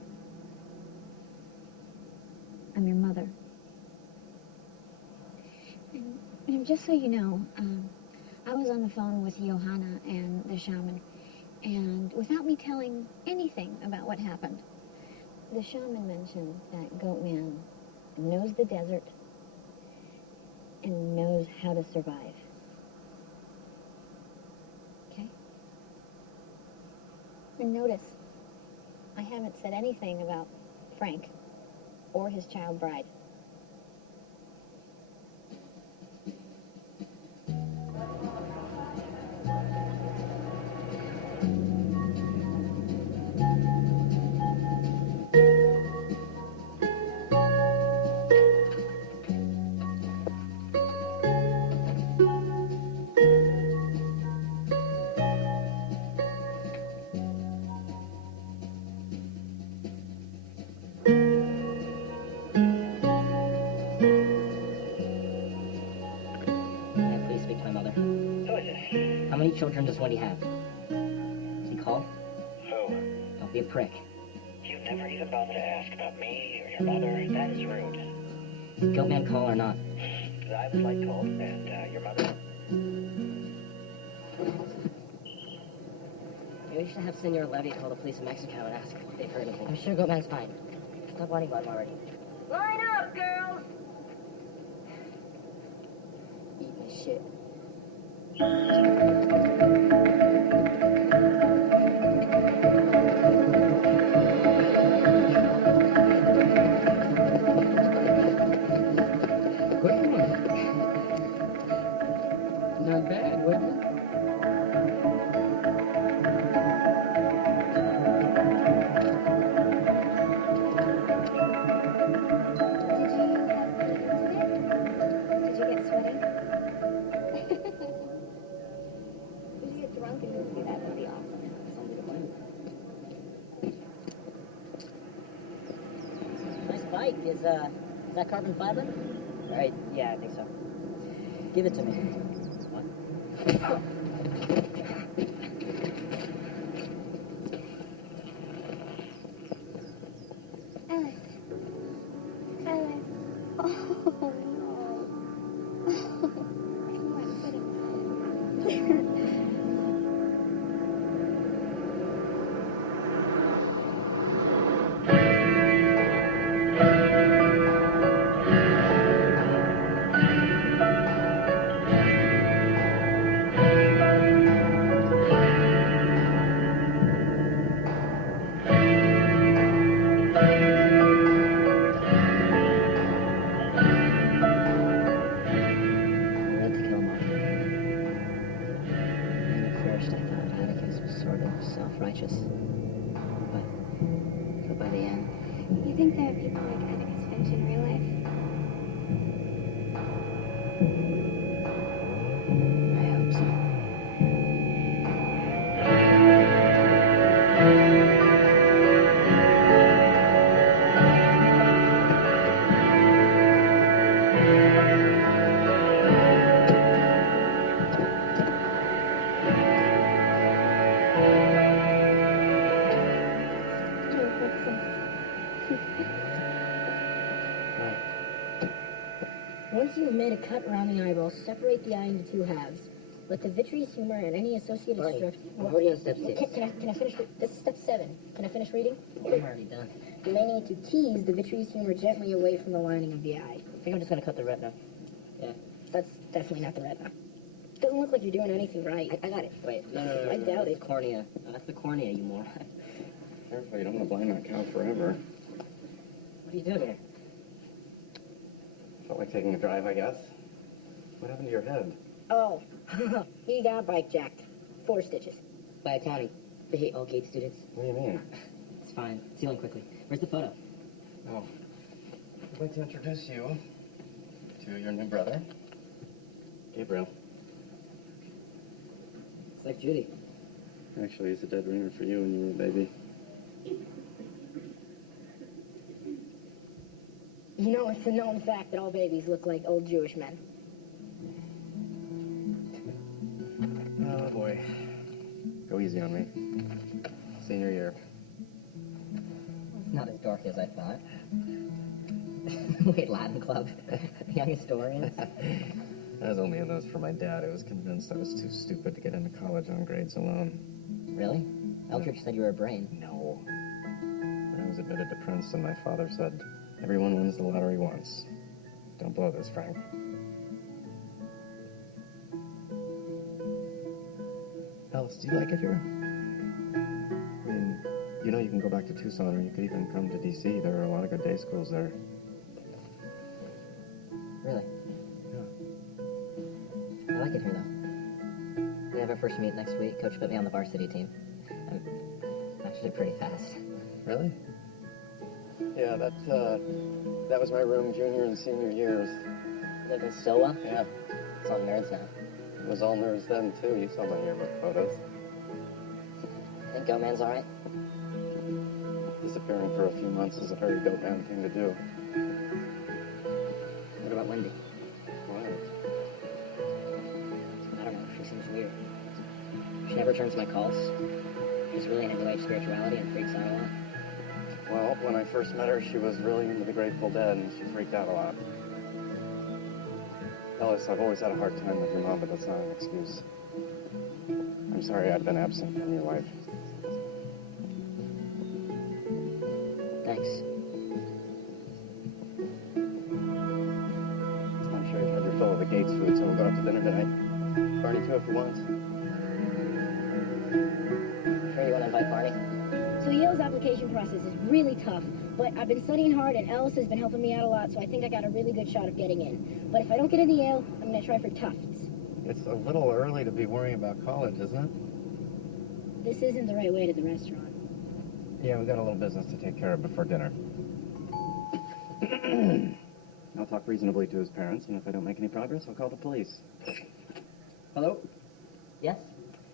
I'm your mother. And And just so you know, I was on the phone with Johanna and the shaman, and without me telling anything about what happened, the shaman mentioned that Goatman knows the desert and knows how to survive. Okay? And notice, I haven't said anything about Frank or his child bride. May I please speak to my mother? Who is it? How many children does Wendy have? Is he called? Who? Don't be a prick. You never even bothered to ask about me or your mother. That is rude. Did Goatman call or not? I was like told, and your mother. Maybe we should have Senor Levy call the police in Mexico and ask if they've heard anything. I'm sure Goatman's fine. Stop whining about him already. Line up, girls! Eat my shit. Quick one. Not bad, was it? Did you get sweaty? We should get drunk and go see that. That'd be awesome. Nice bike. Is that carbon fiber? Right, yeah, I think so. Give it to me. What? Ellis. Ellis. Oh, no. Come on, put him down. I wanted to kill Mark. And at first I thought Atticus was sort of self-righteous. But by the end, You think there are people like Atticus Finch in real life? I hope so. Once you've made a cut around the eyeball, separate the eye into two halves. Let the vitreous humor and any associated Barney, strips... I'm already on step 6. Can I finish? This is step 7. Can I finish reading? I'm already done. You may need to tease the vitreous humor gently away from the lining of the eye. I think I'm just gonna cut the retina. Yeah. That's definitely not the retina. Doesn't look like you're doing anything right. I got it. Wait, no. I doubt It's it. cornea. That's the cornea, you moron. Careful, you don't want to blind that cow forever. What are you doing here? Felt like taking a drive, I guess. What happened to your head? Oh, he got bike jacked. 4 stitches. By a county. They hate all Gates students. What do you mean? It's fine. It's healing quickly. Where's the photo? Oh. I'd like to introduce you to your new brother, Gabriel. It's like Judy. Actually, he's a dead ringer for you when you were a baby. You know, it's a known fact that all babies look like old Jewish men. Oh, boy. Go easy on me. Senior year. Not as dark as I thought. Wait, Latin Club? Young historians? I was only in those for my dad, who was convinced I was too stupid to get into college on grades alone. Really? Eldridge said you were a brain. No. When I was admitted to Princeton, my father said, everyone wins the lottery once. Don't blow this, Frank. Ellis, do you like it here? I mean, you know you can go back to Tucson, or you could even come to D.C. There are a lot of good day schools there. Really? Yeah. I like it here, though. We have our first meet next week. Coach put me on the varsity team. I'm actually pretty fast. Really? Yeah, that was my room junior and senior years. Lived in Stillwell? Yeah. It's all nerds now. It was all nerds then, too. You saw my yearbook photos. Think Goatman's all right? Disappearing for a few months is a very Goatman thing to do. What about Wendy? Why? I don't know. She seems weird. She never returns my calls. She's really into New Age spirituality and freaks out a lot. Well, when I first met her, she was really into the Grateful Dead, and she freaked out a lot. Ellis, I've always had a hard time with your mom, but that's not an excuse. I'm sorry I've been absent from your life. Thanks. I'm sure you've had your fill of the Gates food, so we'll go out to dinner tonight. Barney, too, if you want. Sure you want to invite Barney? So Yale's application process is really tough, but I've been studying hard and Ellis has been helping me out a lot, so I think I got a really good shot of getting in. But if I don't get into Yale, I'm going to try for Tufts. It's a little early to be worrying about college, isn't it? This isn't the right way to the restaurant. Yeah, we got a little business to take care of before dinner. I'll talk reasonably to his parents, and if I don't make any progress, I'll call the police. Hello? Yes?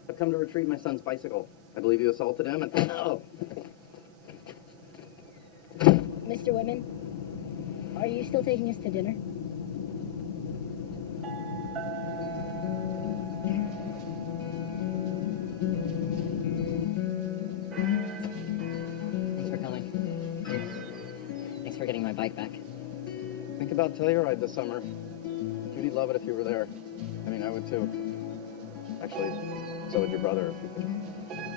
I've come to retrieve my son's bicycle. I believe you assaulted him and... Oh! Mr. Whitman, are you still taking us to dinner? Thanks for coming. Thanks for getting my bike back. Think about Telluride this summer. Judy'd love it if you were there. I mean, I would too. Actually, so would your brother if you could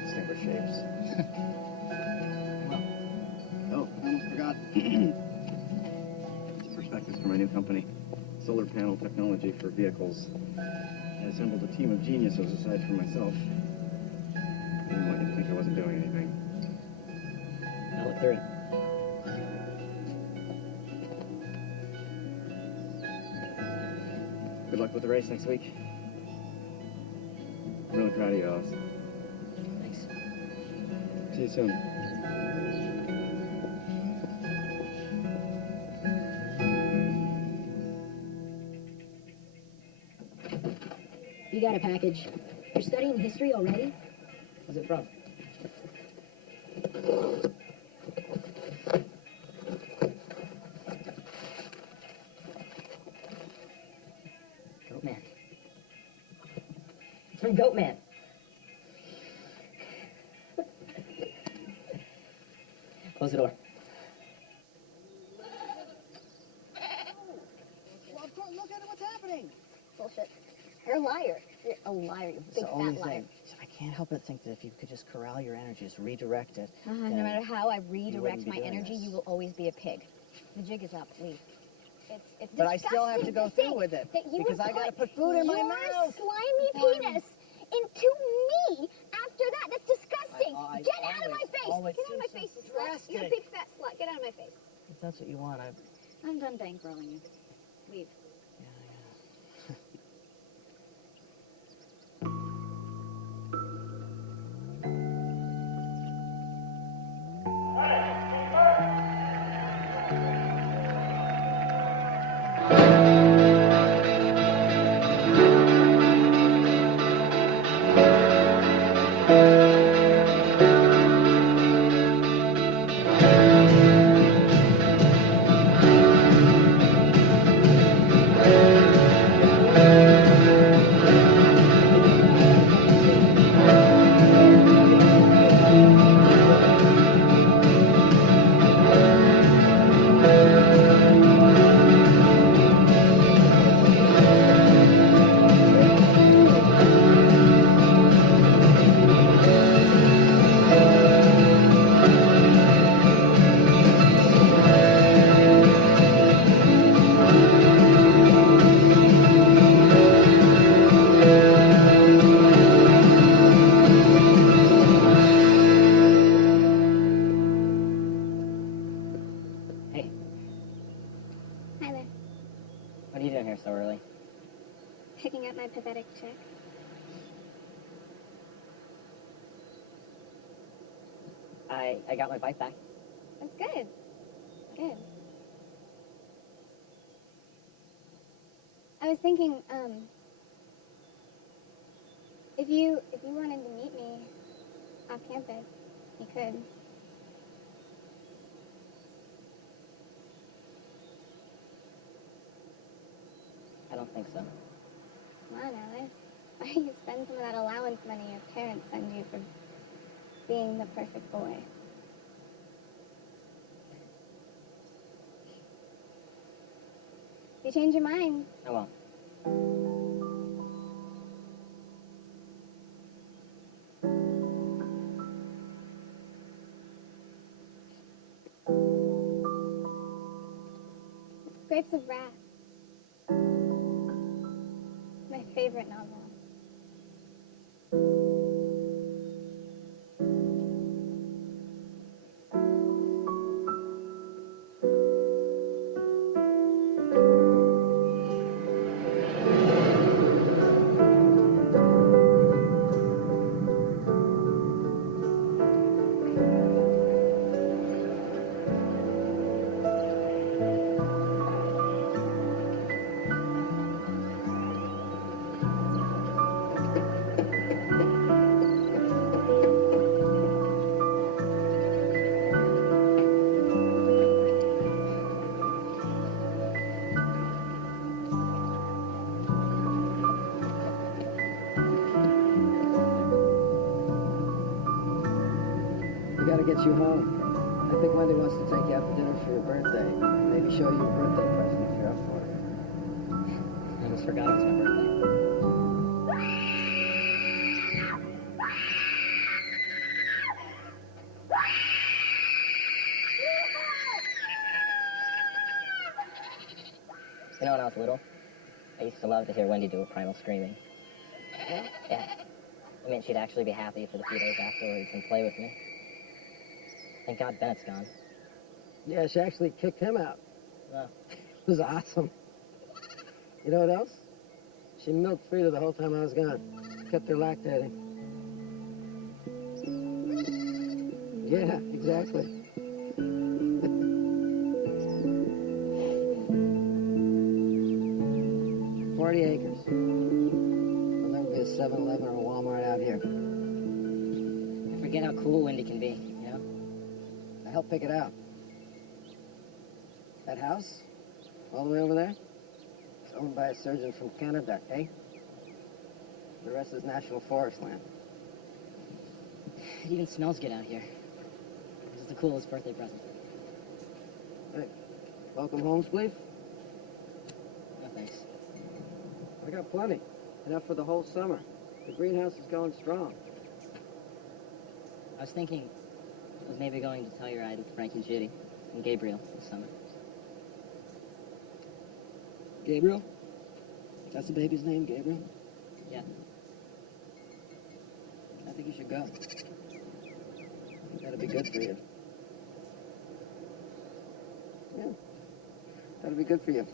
distinguish shapes. Well, Oh, I almost forgot. It's a prospectus for my new company. Solar panel technology for vehicles. I assembled a team of geniuses aside from myself. I didn't want you to think I wasn't doing anything. I'll look through it. Good luck with the race next week. I'm really proud of you, Ellis. Thanks. See you soon. You got a package. You're studying history already? Where's it from? Goatman. It's from Goatman. Close the door. Well, of course, look at what's happening. Bullshit. You're a liar. You're a liar, you It's big the only fat liar. thing. I can't help but think that if you could just corral your energy, just redirect it. No matter how I redirect be my doing energy, this. you will always be a pig. The jig is up. Leave. It's But I still have to go disgusting through with it that you because would I gotta put food in my your mouth. slimy penis into me after that. That's disgusting. I Get out of my face. always Get out of my seem face, so you slut. You're a drastic. big fat slut. Get out of my face. If that's what you want, I'm done bankrolling you. Leave. sick? I got my bike back. That's good. Good. I was thinking, if you wanted to meet me off campus, you could. I don't think so. Come on, Ellis. Why don't you spend some of that allowance money your parents send you for being the perfect boy? If you change your mind, I won't. Grapes of Wrath. My favorite novel. We gotta get you home. I think Wendy wants to take you out to dinner for your birthday. Maybe show you a birthday present if you're up for it. I almost forgot it was my birthday. You know, when I was little, I used to love to hear Wendy do a primal screaming. Yeah. I mean, she'd actually be happy for the few days afterwards and play with me. Thank God Bennett's gone. Yeah, she actually kicked him out. Well, It was awesome. You know what else? She milked Frida the whole time I was gone. Kept her lactating. Yeah, exactly. 40 acres. There'll never be a 7-Eleven or a Walmart out here. I forget how cool Wendy can be, you know? I helped pick it out. That house, all the way over there, it's owned by a surgeon from Canada, eh? The rest is national forest land. It even smells good out here. This is the coolest birthday present. Hey, welcome home, Spleef? No thanks. I got plenty. Enough for the whole summer. The greenhouse is going strong. I was thinking of maybe going to Telluride with Frank and Judy and Gabriel this summer. Gabriel? That's the baby's name, Gabriel? Yeah. I think you should go. That'd be good for you. Yeah. That'd be good for you.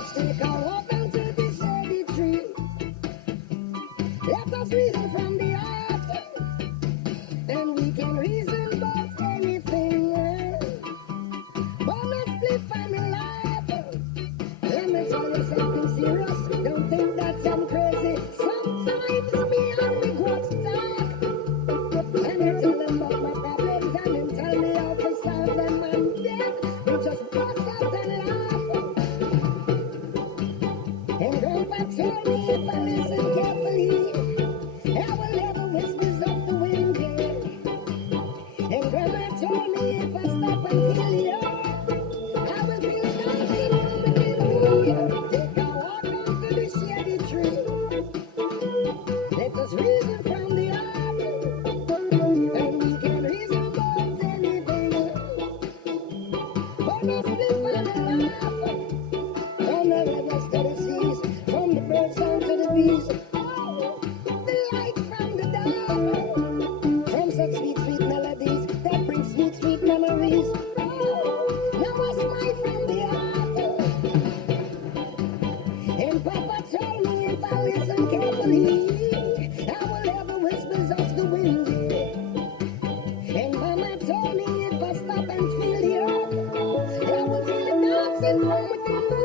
Let's take a walk down to the shady tree. Let us reason from the heart, and we can reason about anything. Bonus split family life. Let me tell you something serious. Don't think that I'm crazy. Sometimes me and me go talk, and I tell them about my problems, and then tell me how to solve them. And then we just bust out and laugh. And Grandpa told me if I listen carefully, I will hear the whispers of the wind. Yeah. And Grandma told me if I stop and feel the earth, I will feel nothing from within me. Take a walk down to the shady tree. Let us reason from the heart, and we can reason about anything. But us live by the laugh. From the rivers to the seas, from the birds down to the bees. Oh, the light from the dark, from such sweet, sweet melodies that bring sweet, sweet memories. Oh, now I smile from the heart. And Papa told me if I listen carefully, I will hear the whispers of the wind. And Mama told me if I stop and feel the earth, I will feel it dancing from within me.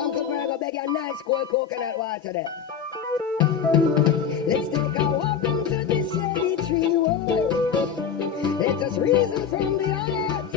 Uncle Greg, I beg you a nice cold coconut water there. Let's take a walk onto this shady tree. Whoa. Let us reason from the heart,